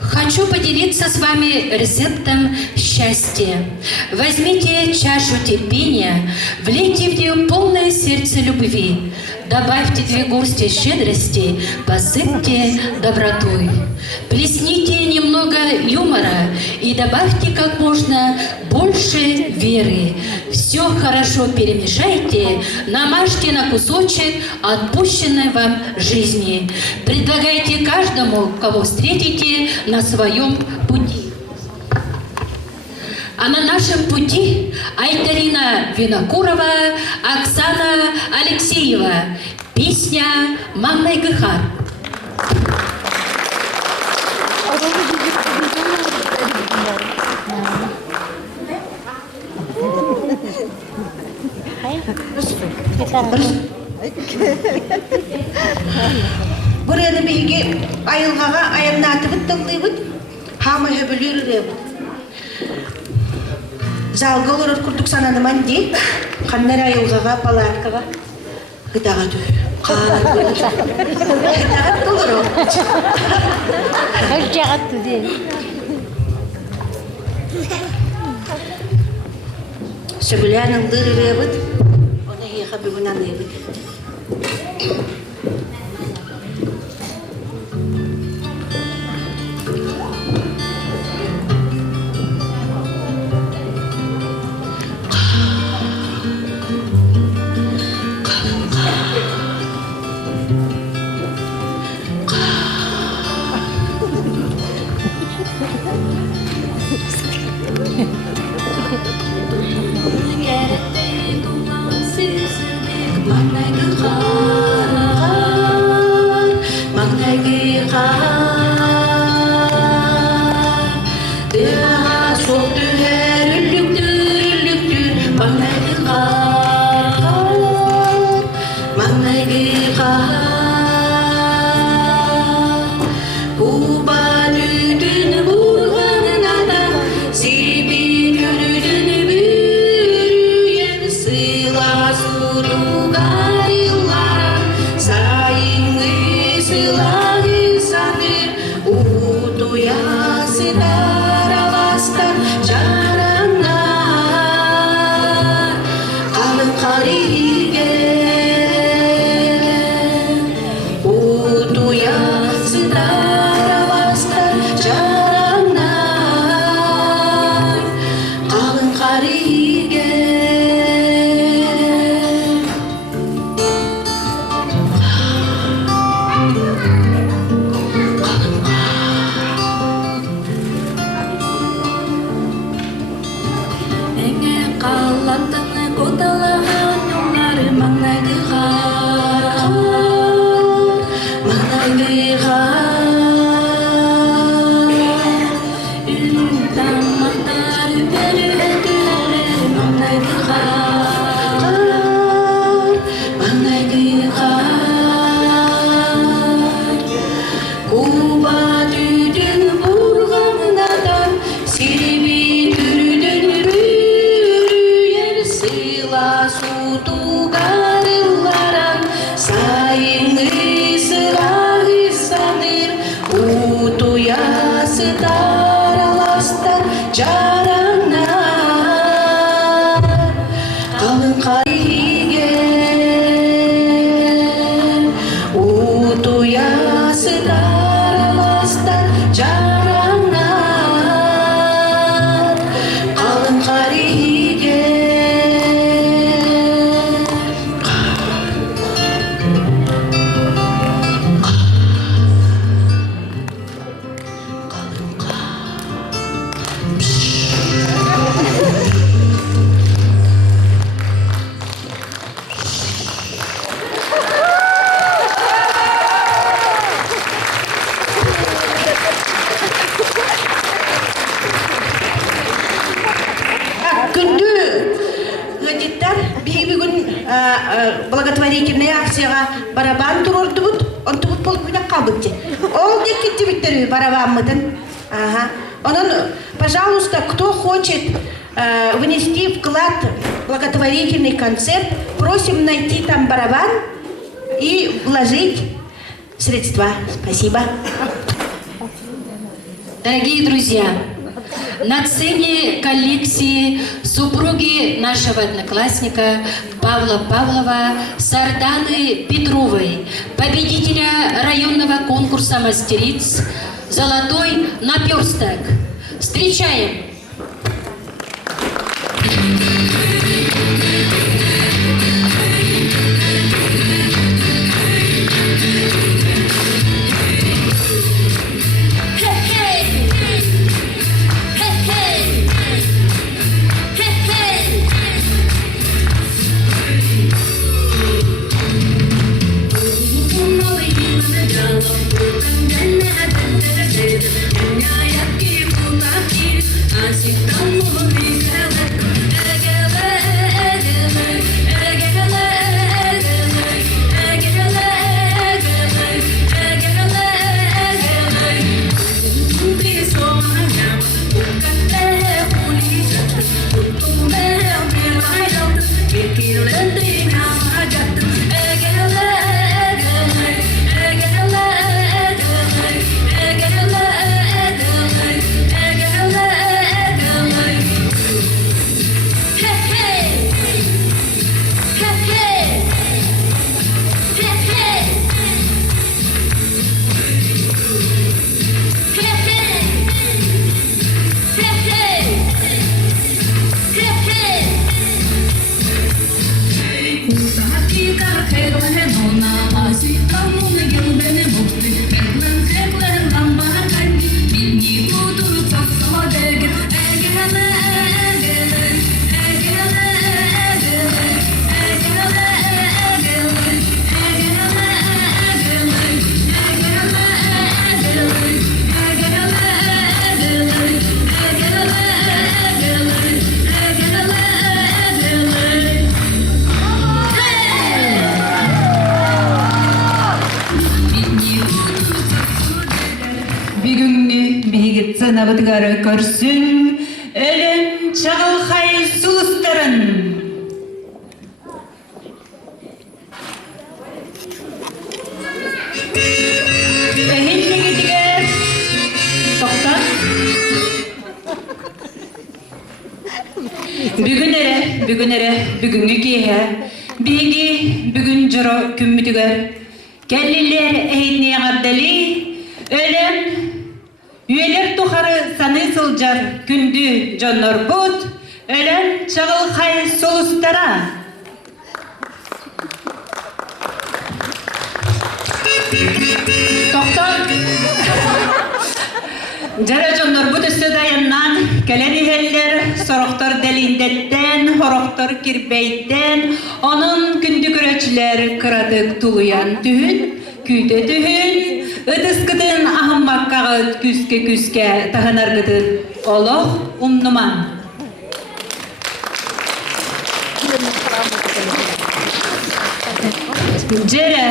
хочу поделиться с вами рецептом счастья. Возьмите чашу терпения, влейте в нее полное сердце любви, добавьте 2 горсти щедрости, посыпьте добротой. Плесните немного юмора и добавьте как можно больше веры. Все хорошо перемешайте, намажьте на кусочек отпущенной вам жизни. Предлагайте каждому, кого встретите на своем пути. А на нашем пути Айдарина Винокурова, Оксана Алексеева. Песня «Манный Гыхар». Buraya bilgi ayılgağa ayamnatı bıttılıyıbıt, hamı höbülürürübüt. Zalga olur kurduk sananıman dey, kanlar ayılgağa palatkava gıdağa tüy. Gıdağa olur o. Gıdağa tüy. Söbülen ıldırırıbıt, ona hiyaha bugünanıyıbıt. Manay Gıhar тараластан жараңа қалың қар еріген от ұясы тараластан жараңа қалың қар еріген қалатыны көталаған жоллары маңнайды үйдің тамақтары бәрі әділері маңнайды Куба түйдің бұрғаннадан серби түрдің үрүйер сыйла сутугарыларан сайыңы сырағы саныр утуясы тараластан жараңа қалың қар еріген утуясы тараластан жараңа қалың қар еріген Күнді ғадеттар бүгін благотворительный акцияға барабан тұрорды бұд, онты бұд болып күнек қалбытты. Ол не кетті біттері барабан мұдын. Онын, пожалуйста, кто хочет внести вклад в благотворительный концерт, просим найти там барабан и вложить средства. Спасибо. Дорогие друзья, на сцене коллекции супруги нашего одноклассника Павла Павлова Сарданы Петровой, победителя районного конкурса мастериц «Золотой наперсток». Встречаем! Сынабыдгары көрсін, өлім чағылхай сұлыстырын. Әйін негедігер, тоқтан. Бүгүнгү киhe, бүгүн жoro күммүтүгөр. Келлилер эйне гаддали, өлем, үйелер тухары саны сылжар, күндү жоннор бут, өлем чагыл хай солустара. Тоқтон. Жара жоннор бут өстө даяннан, келен ихеллер, сороқтор делиндеттен, хороқтор кирбейттен, onun күнді күрөчілер кырадык тулуян түхін, күйті түхін, ыдыскыдын ахыммаккағыт күске тағынаргыдын олох умнуман. Жere.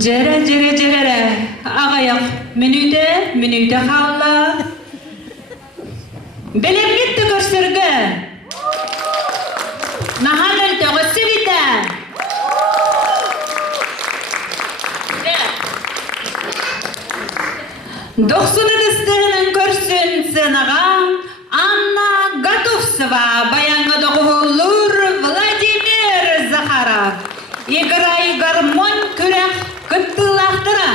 Jere, ağayak, minüde halla. Belem gitti görsürgü. Nahanel de gösübide. Doksun edistihinin görsün senağa, Anna Gatovsova, bayanı doğulur Vladimir Zakharov. Играй гармонь күрәк кыттылақтыра.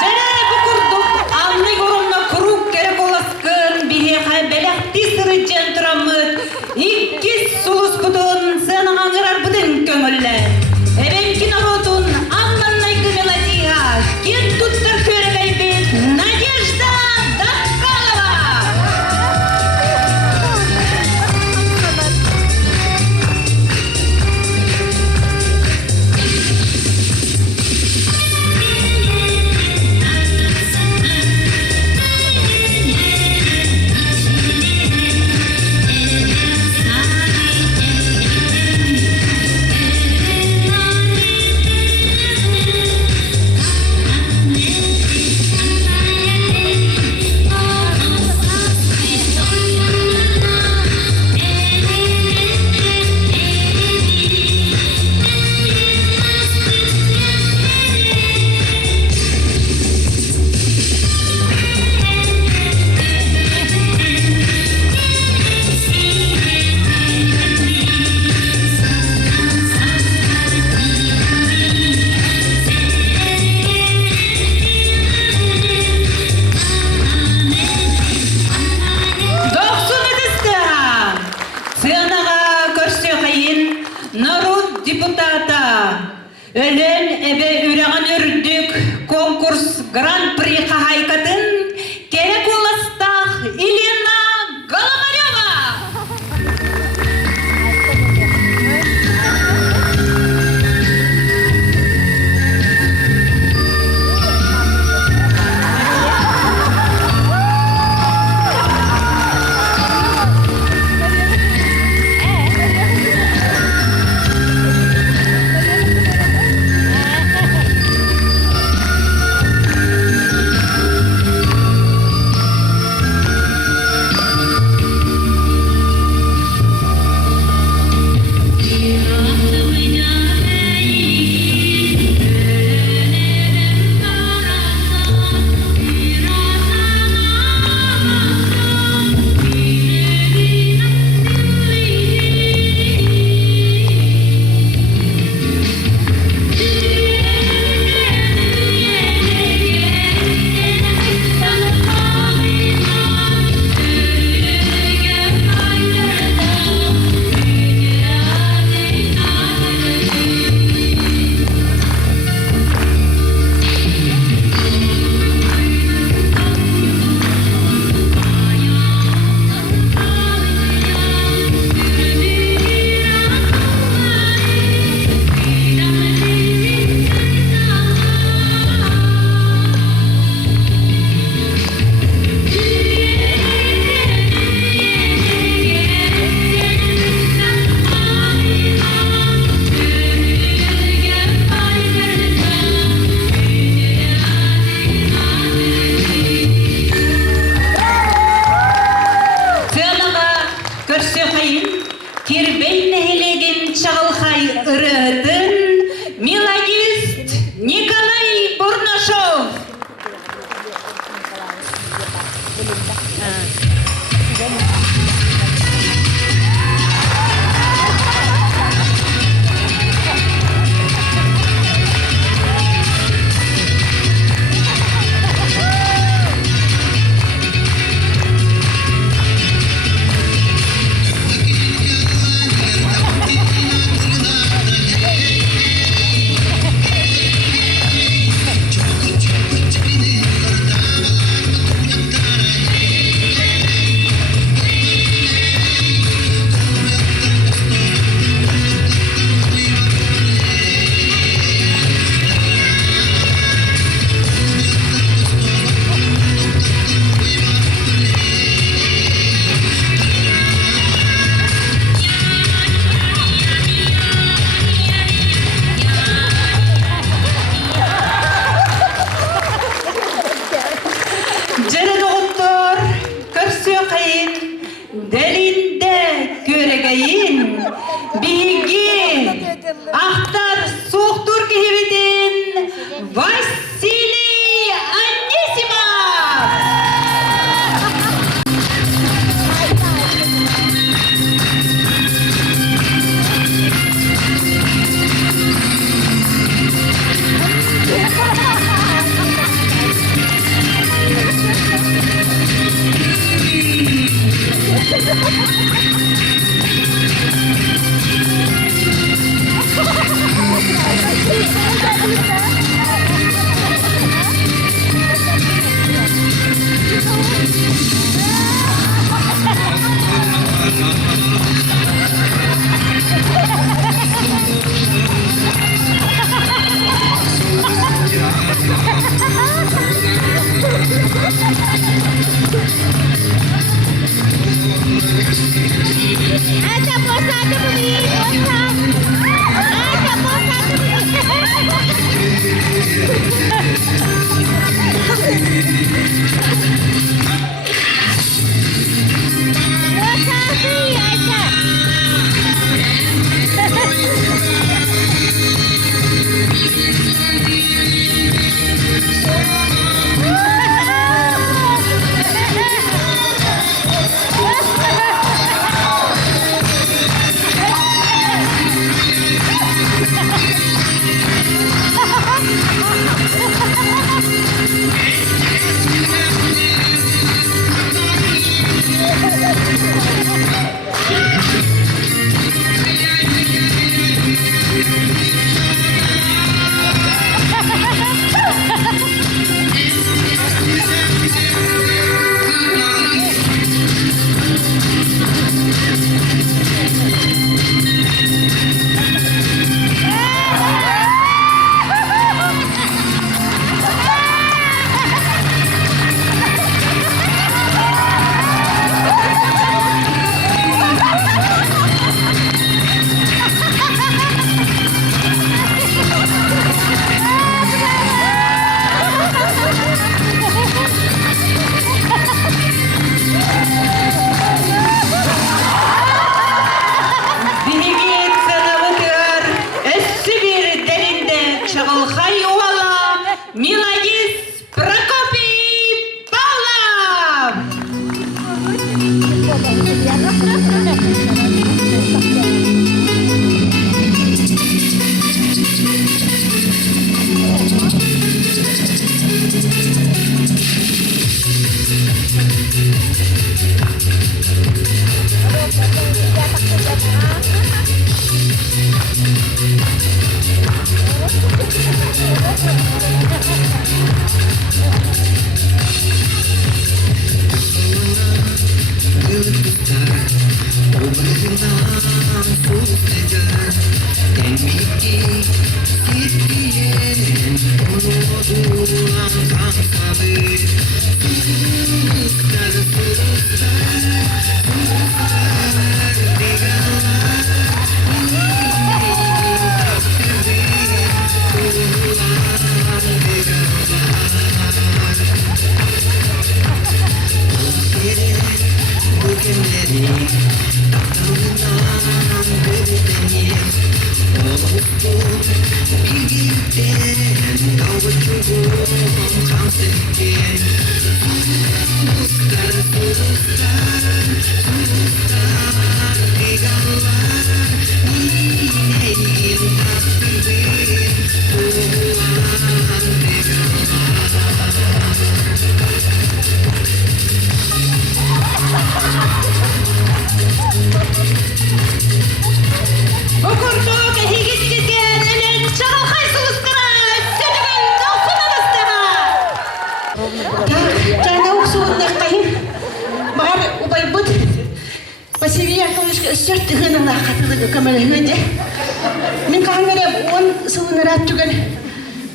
Jere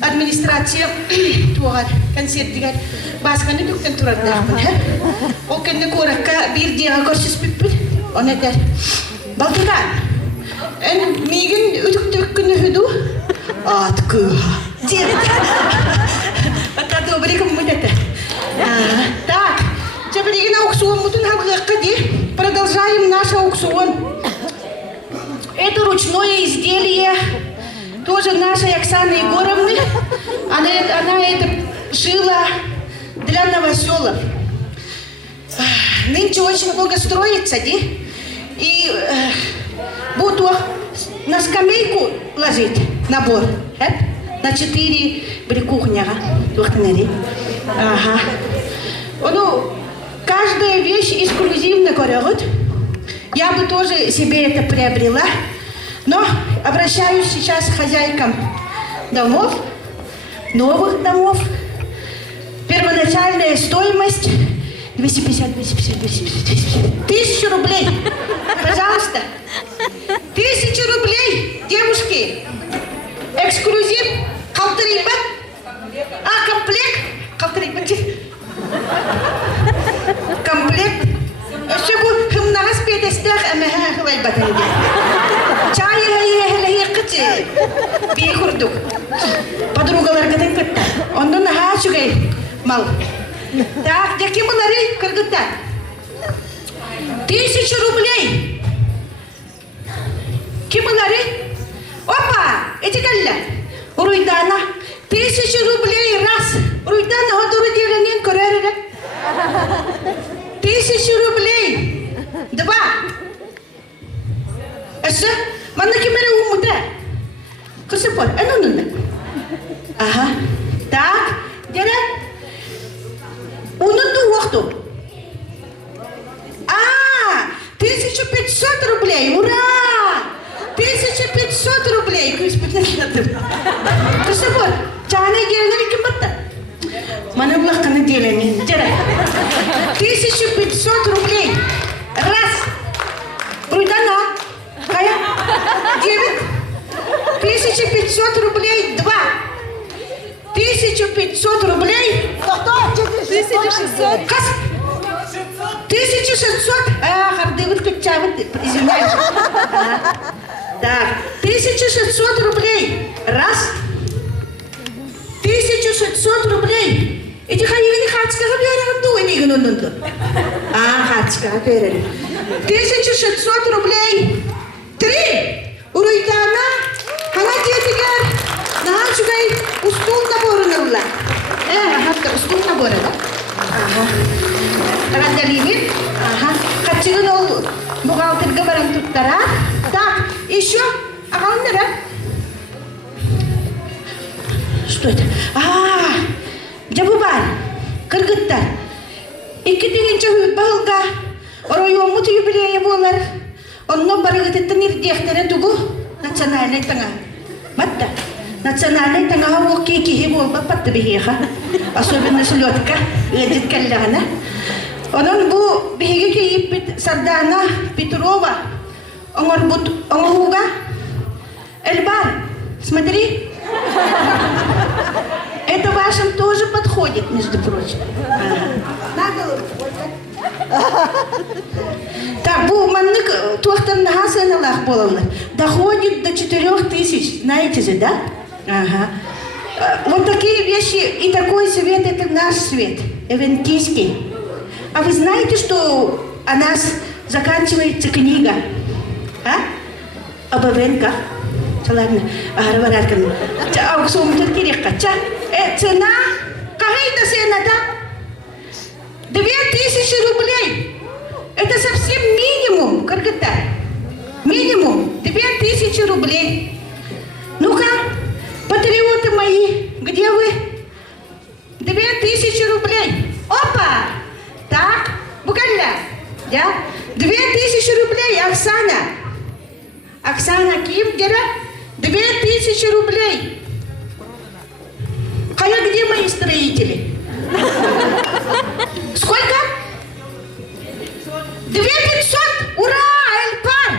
Администрация тугар концертигер басканы бүктен турардармын. Ол кенде коракка бир дияга көрсөз бүппүт. Оны дер. Балтыган. Эн мигин үтүктүккүнү хүдү. Аткы. Ата добрый коммунитет. Так. Жабригин аукцион мутун хабгакка ди. Продолжаем наш аукцион. Это ручное изделие. Тоже наша Оксана Егоровна, она это шила для новоселов. Нынче очень много строится, да? И буду на скамейку ложить набор, на 4 кухня, ага. Ну, каждая вещь эксклюзивно город. Я бы тоже себе это приобрела. Но обращаюсь сейчас к хозяйкам домов, новых домов. Первоначальная стоимость 250. 1000 рублей. Пожалуйста. 1000 рублей, девушки. Эксклюзив. Калтырыйбат. Комплект. Комплект. Все будет хымнагас петестях, амеха хвальбатанги. Чай хай бейхурдук. Подругалар каден кытта. Ондан хачугай мал. Так, деки мулары кыргытта. 1000 рублей. Кимулары? Опа! Эти калля. Уруйдана. 1000 рублей раз. Уруйдана одуру деленен көрәрі. 1000 рублей. 2. Asa? Mana kamera umuda? Kesepot? Anu. Ага. Так. Jadi. Унуту waktu. 1500 рублей. Ура! 1500 рублей. Kesepot? Jangan jalan kemana? Mana belakang jalan? Jadi. 1500 рублей. Раз. Уйдана. Кая? 9. 1500 рублей. 2. 1500 рублей. 1600. Кас? 1600. Харды вот качават. Извиняюсь. Так. 1600 рублей. Раз. 1600 рублей. Эти хаины хатска заберем дуэни гнунду. Хатска берем. 1600 рублей. 3. Уруйтана. Хана детигер. Нахал шугай устул набору наула. Хатка устул набору. Рандалимин. Хатчиган ол бухгалтерга барам туттара. Так, еще. Агауннера. Что это? Жабубар, кыргыттар. 2 балга, оройомут юбилея болар. Онно барыгыттан ирдехтере тугу национальный таңа. Матта, национальный таңа ол кеки болба патты бихеха. Особенно шлётка, эдит каллана. Онон бу бихеге кейип Сардана Петрова. Онгорбуга. Эльбар, смотри. Это вашим тоже подходит, между прочим. На голову. Вот так. Так, bu маннык туахтарнаха сыналах болалар. Доходит до 4000, знаете же, да? Ага. Вот такие вещи и такой свет, это наш свет, эвентийский. А вы знаете, что у нас заканчивается книга? А? Об эвенках. Ладно, говорят, аукцион туркирекка. Цена, какая-то цена, да? 2000 рублей. Это совсем минимум, Кыргызстан. Минимум 2000 рублей. Ну-ка, патриоты мои, где вы? 2000 рублей. Опа! Так, Букаля, да? 2000 рублей, Оксана. Оксана Кимгера, 2000 рублей. А где мои строители? Сколько? 2500? Ура, Эльпар!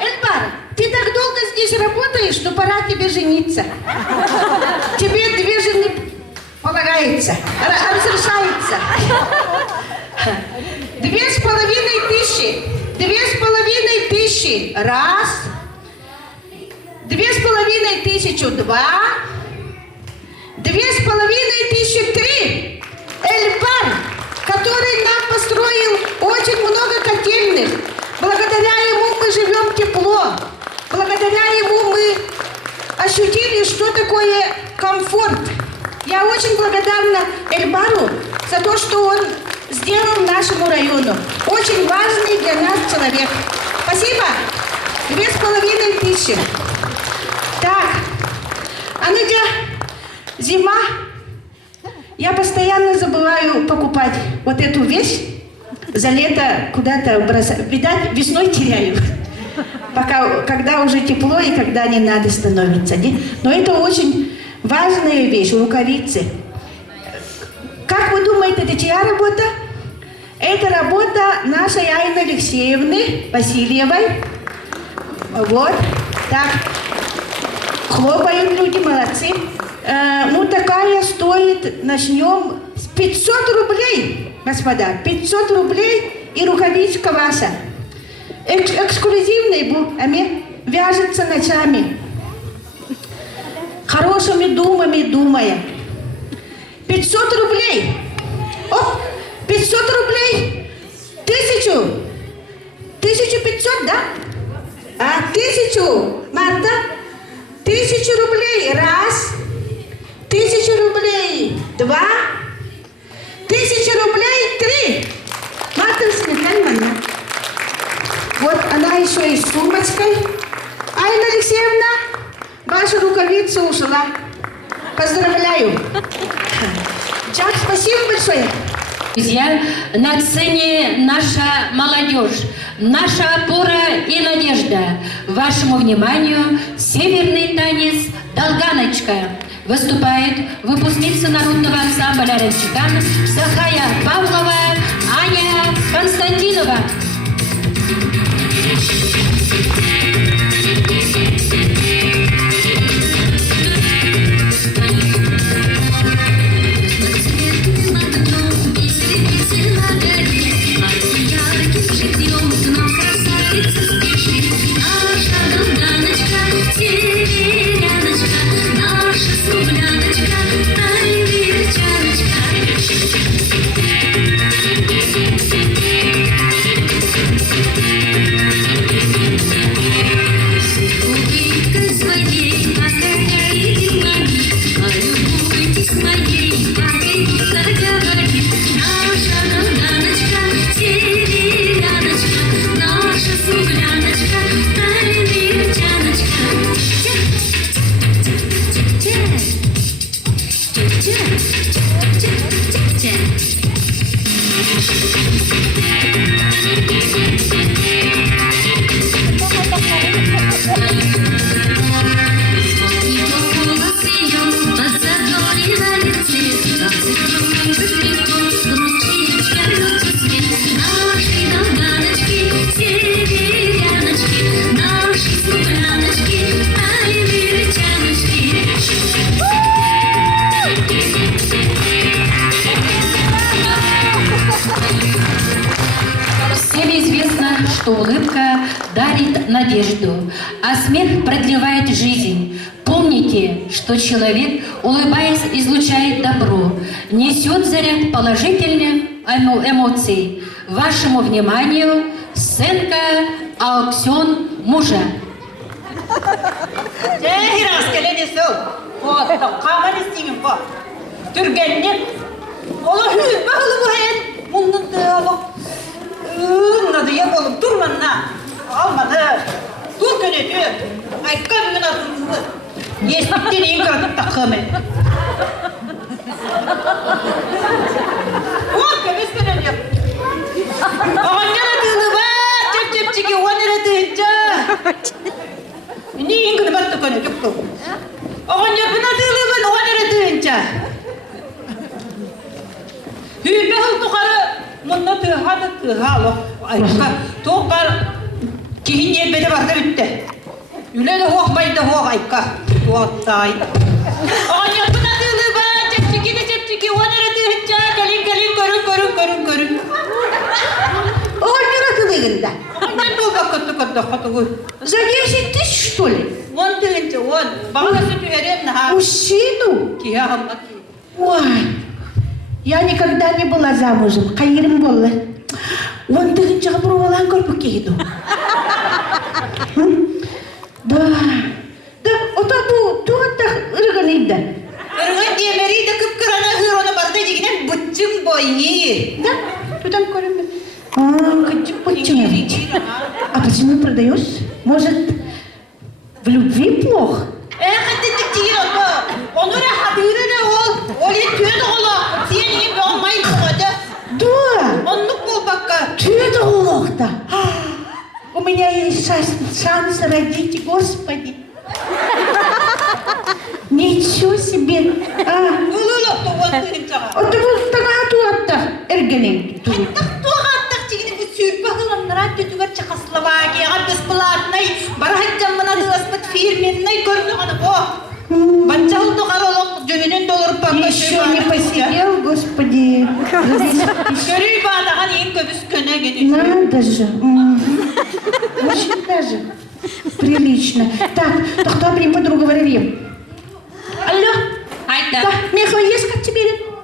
Эльпар, ты так долго здесь работаешь, что пора тебе жениться. Тебе 2 жены полагается, разрешается. 2500. 2500. Раз. 2500. Два. 2500. Три. Эльбар, который нам построил очень много котельных. Благодаря ему мы живем тепло. Благодаря ему мы ощутили, что такое комфорт. Я очень благодарна Эльбару за то, что он сделал нашему району. Очень важный для нас человек. Спасибо. 2500. Так, а Надя, зима. Я постоянно забываю покупать вот эту вещь. За лето куда-то бросаю. Видать, весной теряю. Пока, когда уже тепло и когда не надо становиться. Не? Но это очень важная вещь, рукавицы. Как вы думаете, это чья работа? Это работа нашей Айны Алексеевны Васильевой. Вот. Так. Хлопают люди, молодцы. Ну, такая стоит, начнем с 500 рублей, господа. 500 рублей и рукавичка ваша. Эксклюзивный был, вяжется ночами. Хорошими думами думая. 500 рублей. Оп, 500 рублей. 1000. 1500, да? А 1000, Марта? 1000 рублей. Раз. 1000 рублей. Два. 1000 рублей. Три. Марта Михайловна. Вот она еще и с сумочкой. Айна Алексеевна, ваша рукавица ушла. Поздравляю. Джак, спасибо большое. Друзья, на сцене наша молодежь, наша опора и надежда. Вашему вниманию северный танец «Долганочка». Выступает выпускница народного ансамбля «Ренчикан» Сахая Павлова, Аня Константинова. что улыбка дарит надежду, а смех продлевает жизнь. Помните, что человек, улыбаясь, излучает добро, несет заряд положительных эмоций. Вашему вниманию сценка «Аукцион мужа». Раз келеді сол. Вот, қамар істеймін бұл. Түргеннен. Ола хүл бағылы бұхайын. Мұнды алып. Ұнады ел болып тұрманна. Алмады. Тұр көнеті. Айқа бүгін атымызды. Естіктен ең көріп таққымен. Вот, көмес көнеті. Оғаннан атылы ба. Чеп-чеп-чеке оңыр атынша. Ini yang kena bantu kena cukup. Orangnya pernah terlibat orang ada terhenca. Hingga tu kalau mana terhad terhalo, ayah tu kalau kini beda bahasa itu. Yulah dah huak baik dah huak ayah huak tay. Orangnya pernah terlibat cep-ciki orang ada terhenca. Kaling korun. Orangnya ada terlibat. Orangnya tu kata. За 10 тысяч, что ли? Вон ты, вон. Бабушка тюрем на. Мужчину? Киам. Ой, я никогда не была замужем. Кайрым была. Вон ты ничего пробовала, корпу кейду. Да. Да, вот абу, туатта ырганайда. Ырган демери да кыпкырана хырона барда жигинен бутчуң бойни. Да, тудан көрінбі. Кычык почему? А почему продаешь? Может, в любви плохо? Ты тигро, он уже ходил, он идет голо, синий бог май года. Да. Он ну полбака. Ты это лох-то. У меня есть шанс родить, Господи. Ничего себе. Улуло, то вот ты ничего. Вот ты вот тогда эргенин. Juga Czechoslovakia, бесплатный, барахатчан мана дыласпыт фирменный көрді ғаны бұ. Бачал тұқаролық жөнінен доллар паққа Еще не посидел, Господи. Көрүй бағдаған ең көбіс көне кеді. Надо же. Очень даже прилично. Так, то кто прям подруга говорили? Алло. Айда. Да, Миха, есть как тебе?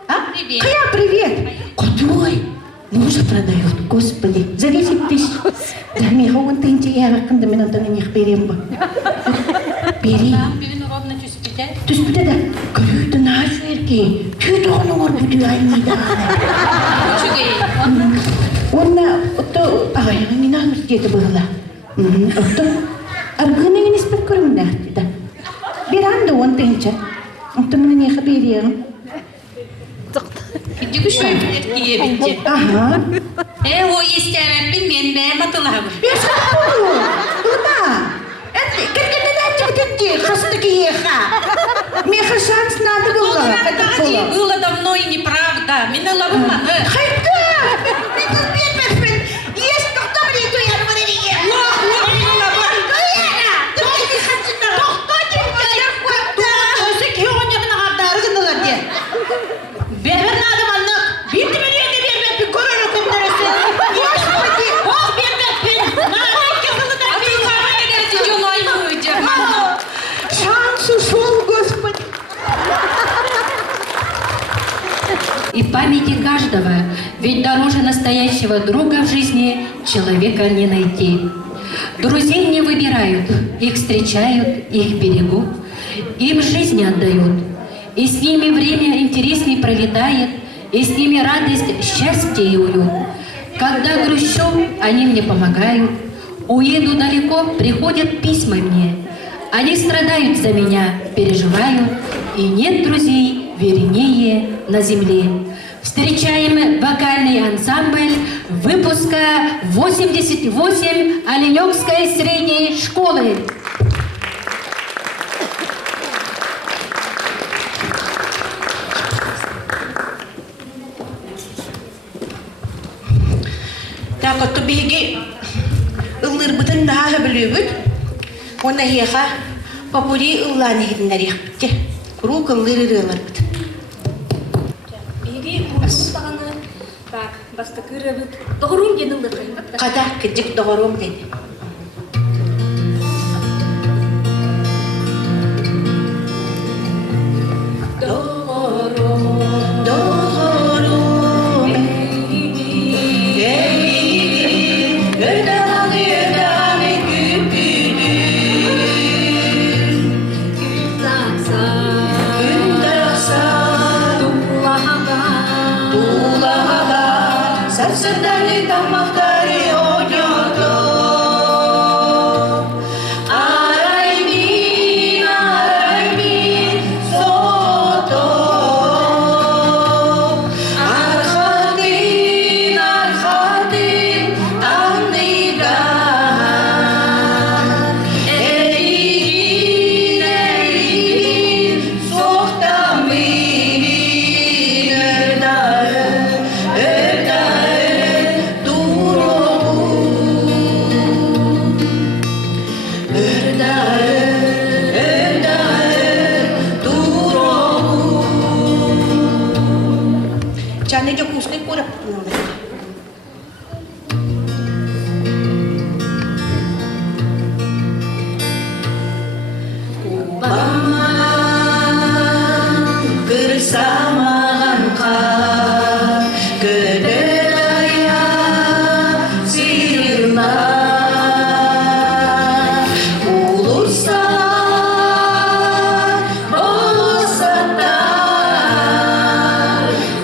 А? Привет. Кая, привет. Кутой. Мужа продает, Господи, за 10 тысяч. Да, Миха, он ты интересно, когда меня на них берем. Бери. Бивин ровно чувствуете? То есть, да, говорю, это наши эрки. Что это он будет, а не да. Он не надо, где это было. Арганы не спокойно, да. Беранду он тынча. Он там на них берем. Иди к шоу. Ага. О, есть мен матылабы. Я скажу, да. Это как ты хастаки еха. Меха шанс надо было. Было давно и неправда. Меня ловила. Хайда! Есть кто мне то я говорю. И памяти каждого, ведь дороже настоящего друга в жизни человека не найти. Друзей не выбирают, их встречают, их берегут, им жизнь отдают. И с ними время интересней пролетает, и с ними радость, счастье и уют. Когда грущу, они мне помогают, уеду далеко, приходят письма мне. Они страдают за меня, переживают, и нет друзей вернее на земле. Встречаем вокальный ансамбль выпуска 88 Оленёкской средней школы. Так, вот беги. Улыр бутын daha білугіт. Оны еға попури улланы гидінлер еқпітті. Құру кыллыр ырылар бұт. Беги, мұстағаны Так, баста кырыбыт. Doğrum gene lıkayım. Қада кідік доғырым деді. Доғырым, ödani küpüdü. Gündaksa, tuğlağa, sarsırdarlı tamaqları oynuyordu. Araymin, soğudu. Arkadın, anlaygan. Eğin, soğuktamin, ödağı, duruğu. Canlıca kuşluk kurup Kırsamağın kar, gödel ayağı sıyırlar. Uluslar, uluslar,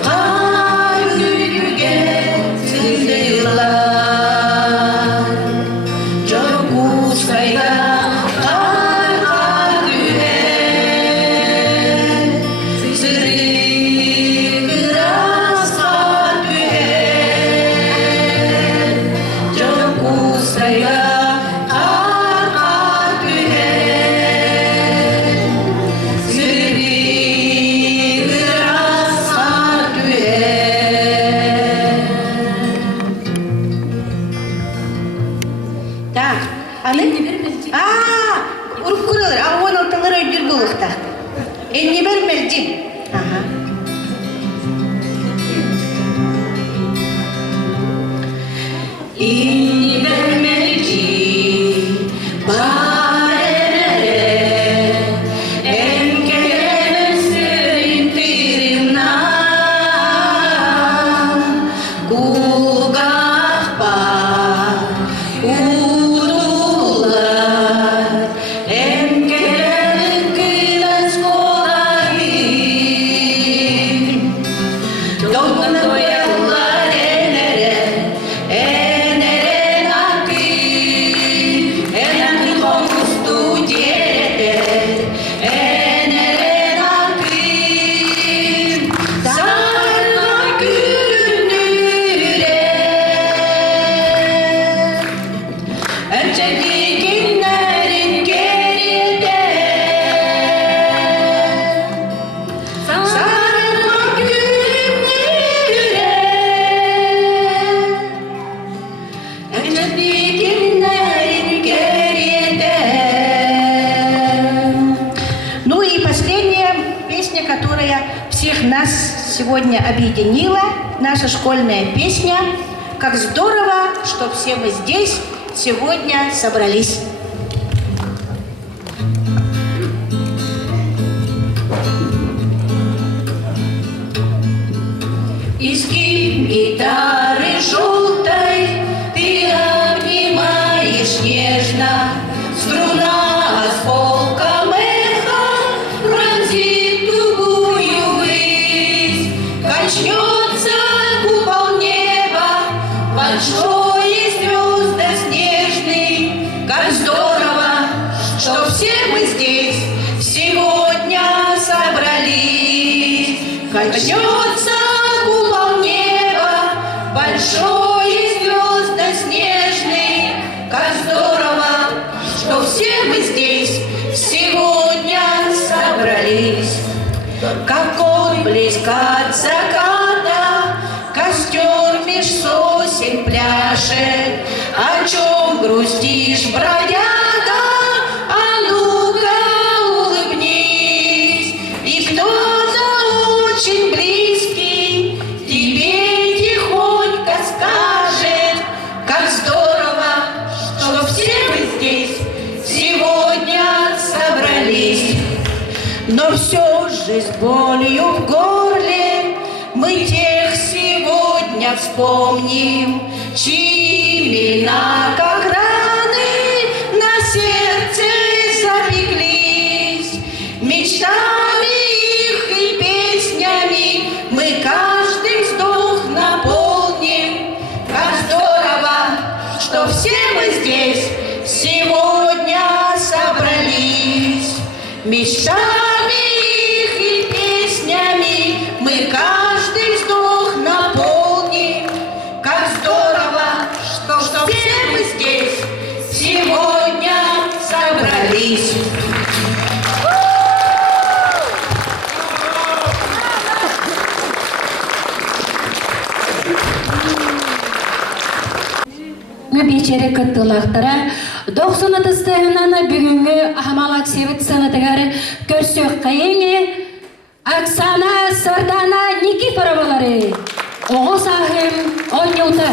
kar gülge sıyırlar. Çok uçkayda kar güne, sırıkıras kar güne. Çok uçkayda kar güne, sırıkıras kar güne. Так, аны? Уруп көрөлөр, агуан орталар өйдүр болукта. Энне бермелди. Ага. Энне бермелди, барелере, энкелемесин тириннан, кулгакпа, удулар, энкелемин кыйлас колайын. Долган доялар энерен акы, энерен комусту дерет, энерен акы. Сарна күрүнүре, önceliklerin geride. Sarılma gülümlere, önceliklerin geride. Ну и последняя песня, которая всех нас сегодня объединила, наша школьная песня. Как здорово, что все мы здесь сегодня собрались. Изгиб гитары желтой ты обнимаешь нежно, струна с полком эхом пронзит тугую высь, качнется купол неба, большой и звезда снежный. Как здорово, что все мы здесь сегодня собрались. Качнется купол неба, большой и звезда снежный. Как здорово, что все мы здесь сегодня собрались. Как отблеск от заката, костер меж сосен пляшет. О чем грустишь, бродяга? А ну-ка улыбнись. И кто-то очень близкий тебе тихонько же с болью в горле мы тех сегодня вспомним, чьи имена, как раны, на сердце запеклись. Мечтами их и песнями мы каждый вздох наполним. Как здорово, что все мы здесь сегодня собрались. Мечтами их и песнями мы каждый вздох наполним. Как здорово, что все мы здесь сегодня собрались. Вечері кыттылақтара 90 стығынаны бүгінгі Ахмалак Севет сынытығары көрсек қайыңы Оксана Сардана Никифоровалары Оғыз Ахым Онюта.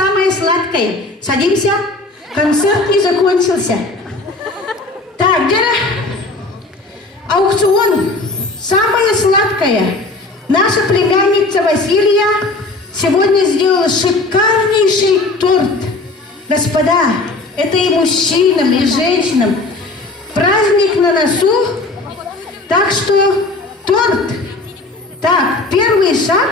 самое сладкое. Садимся. Концерт не закончился. Так, где аукцион? Самое сладкое. Наша племянница Василия сегодня сделала шикарнейший торт. Господа, это и мужчинам, и женщинам. Праздник на носу, так что торт. Так, первый шаг.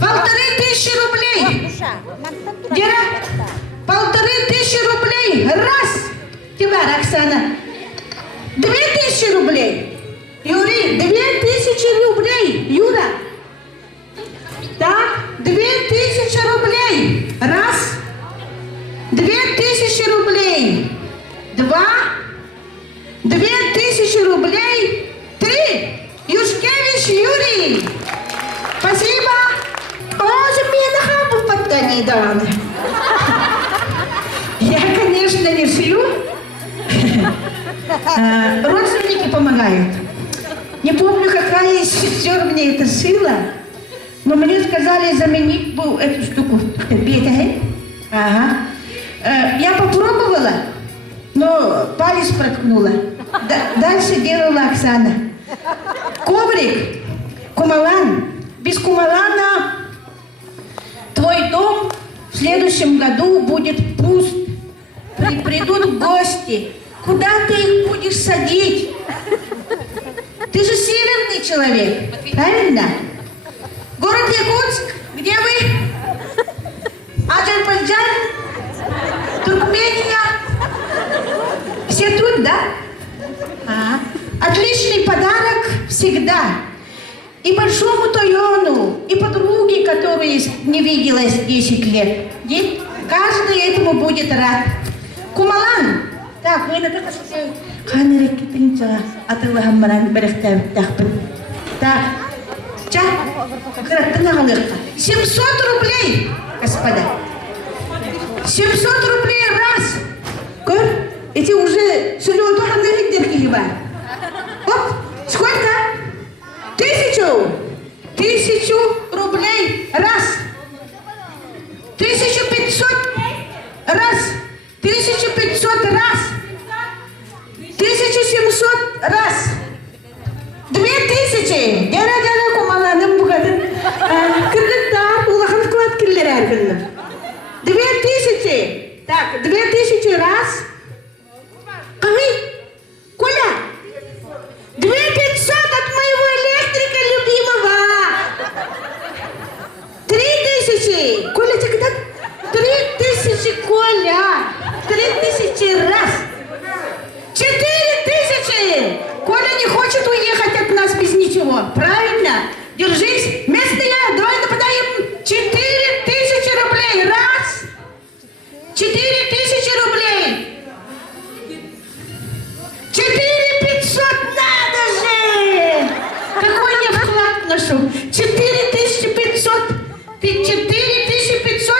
1500 рублей. Гера, 1500 рублей. Раз. Тебя, Оксана. 2000 рублей. Юрий, 2000 рублей. Юра. Так, 2000 рублей. Раз. 2000 рублей. Два. 2000 рублей. Три. Юшкевич Юрий. Спасибо. Тоже мне на хабу подтани даны. Я, конечно, не шью. Родственники помогают. Не помню, какая из сестер мне это шила, но мне сказали заменить эту штуку. Ага. Я попробовала, но палец проткнула. Дальше делала Оксана. Коврик, кумалан. Без кумалана твой дом в следующем году будет пуст. Придут гости. Куда ты их будешь садить? Ты же северный человек, правильно? Город Якутск, где вы? Азербайджан? Туркмения? Все тут, да? Отличный подарок всегда. И большому Тойону, и подруге, которую не виделась 10 лет. Каждый этому будет рад. Кумалан. Так, вы надо сказать. Так. 700 рублей, господа. 700 рублей раз. Эти уже оп, сколько? 1000 рублей раз. 1500 раз. 1500 раз. 1700 раз. 2000. Дяра кумаланым бугадын. Кыргыттар улахан вклад киллер әркіннім. 2000. Так, 2000 раз. Ай, Коля. 2500 от моего электрика любимого. 3000. Коля, тебе так? 3000, Коля. 3000 раз. 4000. Коля не хочет уехать от нас без ничего. Правильно? Держись. Местные, давай нападаем. 4000 рублей. Раз. 4000 рублей. 4500. Надо же. Какой я вклад вношу? 4500. 4500.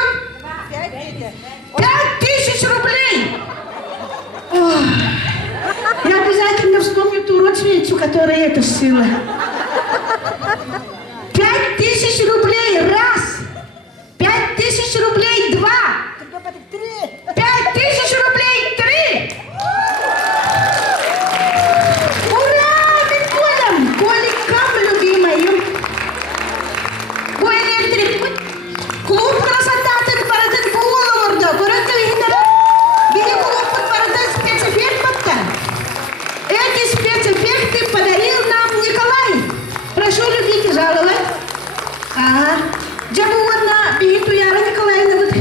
5000 рублей. Ох. Я обязательно вспомню ту родственницу, которая это шила. 5000 рублей раз. 5000 рублей два. 5000 рублей три. Ура! Приколем! Коликам любимым. Ой, электрик. Клуб красоты парадет голову. Парадет Бери клуб под парадет спецэффект. Эти спецэффекты подарил нам Николай. Прошу любить и жаловать. Ага. Джабуадна бегит Туяра Николаевна. Вот.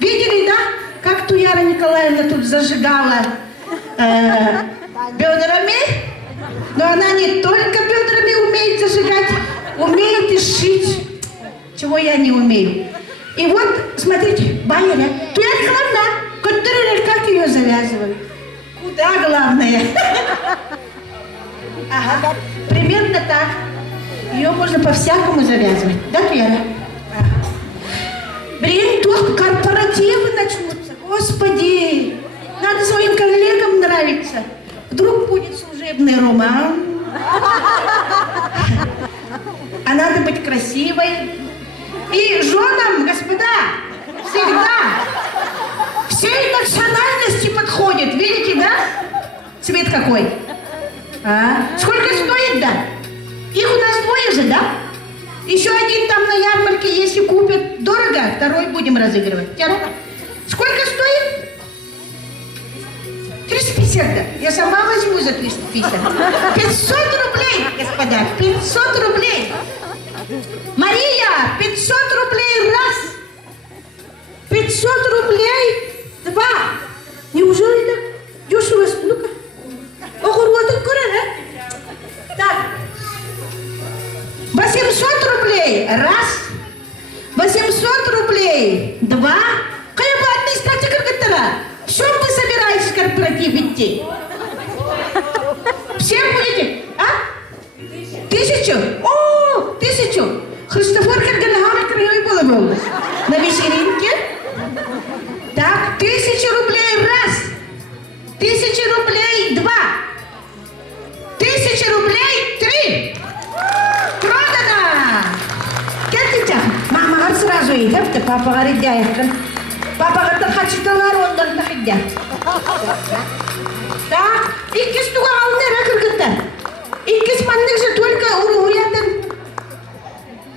Видели, да? Как Туяра Николаевна тут зажигала бедрами? Но она не только бедрами умеет зажигать, умеет и шить. Чего я не умею. И вот, смотрите, Байя, Туяра Николаевна, как ее завязывают? Куда главное? Ага, примерно так. Ее можно по-всякому завязывать. Да, Туяра? Ага. Блин, тут корпоративы начнутся. Господи, надо своим коллегам нравиться. Вдруг будет служебный роман. А надо быть красивой. И женам, господа, всей национальности подходит. Видите, да? Цвет какой? А? Сколько стоит, да? Их у нас двое же, да? Еще один там на ярмарке, если купят дорого, второй будем разыгрывать. Сколько стоит? 350, да? Я сама возьму за 350. 500 рублей, господа, 500 рублей. Мария, 500 рублей раз. 500 рублей два. Неужели так? Дешево, ну-ка. Огурвотом курен, а? Так. 800 рублей раз. 800 рублей два. Кая бы администрация кыргыттара? В чем вы собираетесь корпоратив идти? Всем будете? А? 1000? О, 1000. Христофор Киргенхана крылой было. На вечеринке? Так, 1000 рублей раз. 1000 рублей два. 1000 рублей три. Продано! Кетчик, мама сразу идет, папа говорит, дядя. Папа говорит, хочу товар, он должен находить. Так, иккис туга алнера кыргыттар. Иккис маннык же только уруятын.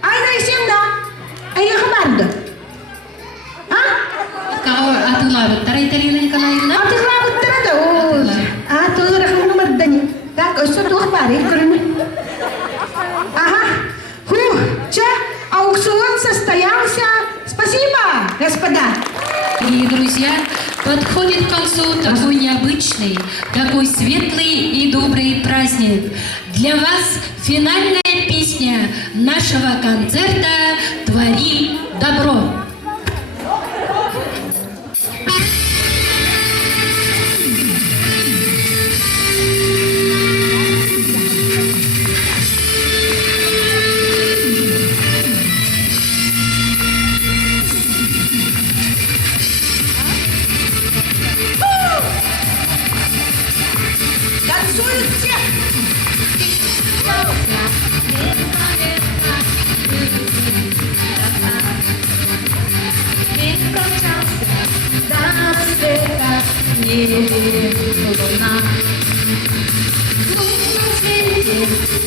Айна исем да? Айга хабарды? А? Кау атылабыттар Айталина Николаевна? Атылабыттар да, о. Атылы рахмын мардани. Так, өссө тух бар, көрүнү. Ага. Ча, аукцион состоялся. Спасибо, господа. И, друзья, подходит к концу такой необычный, такой светлый и добрый праздник. Для вас финальная песня нашего концерта «Твори добро». Танцуют все.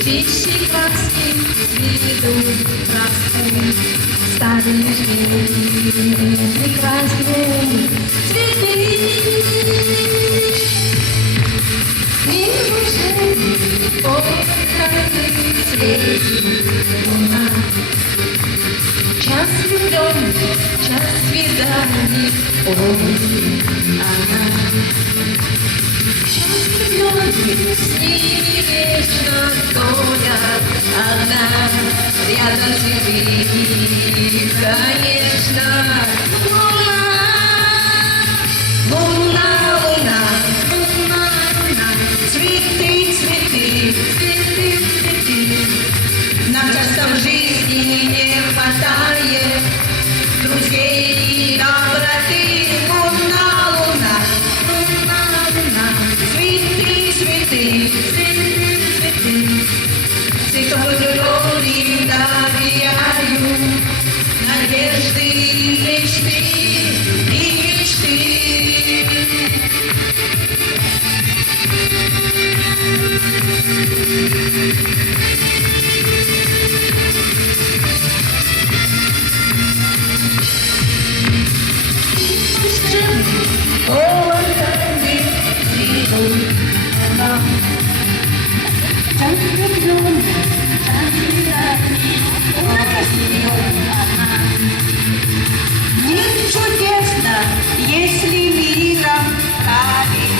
Чище краски, цветут красные, старые прекрасные цветы. И уже полный светит луна. Час влюбленных, час свиданий, ой, она. Час влюбленных, с ними вечно гонят одна. Рядом цветы, конечно, луна. Луна, луна, луна, луна, цветы, цветы, цветы, цветы. Нам часто в жизни не хватает друзей и доброты. Луна, луна, луна, луна, цветы, цветы, цветы, цветы. Цветов любви доверяю, надежды и мечты, и мечты. Мир чудесно, если миром правит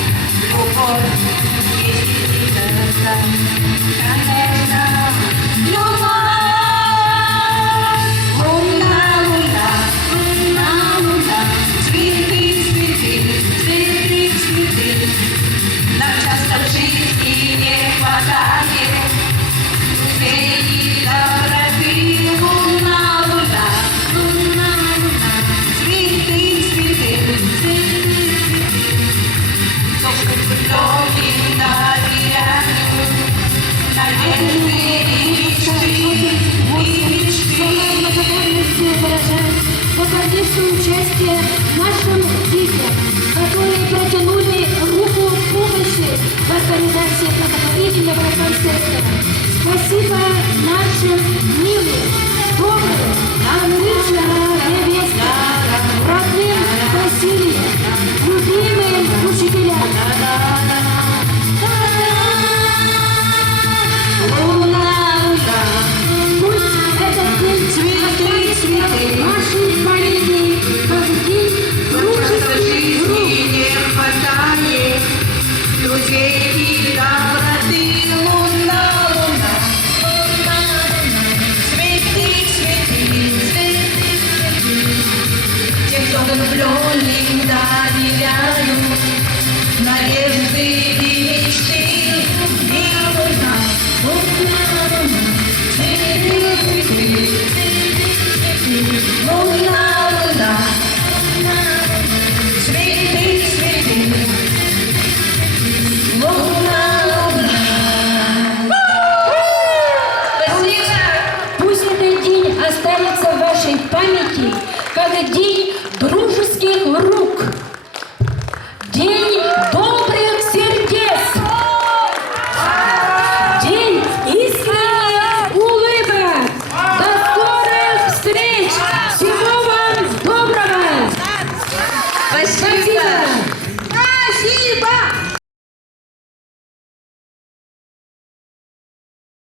любовь, если это, конечно, любовь. Луна, луна, луна, луна, цветы, цветы, цветы, цветы. Нам часто в жизни не хватает друзей и доброты. Луна, луна, луна, луна, цветы, цветы, цветы, цветы. Солнце влюбленным доверяю, надежды и мечты, и мечты. Выражает свое участие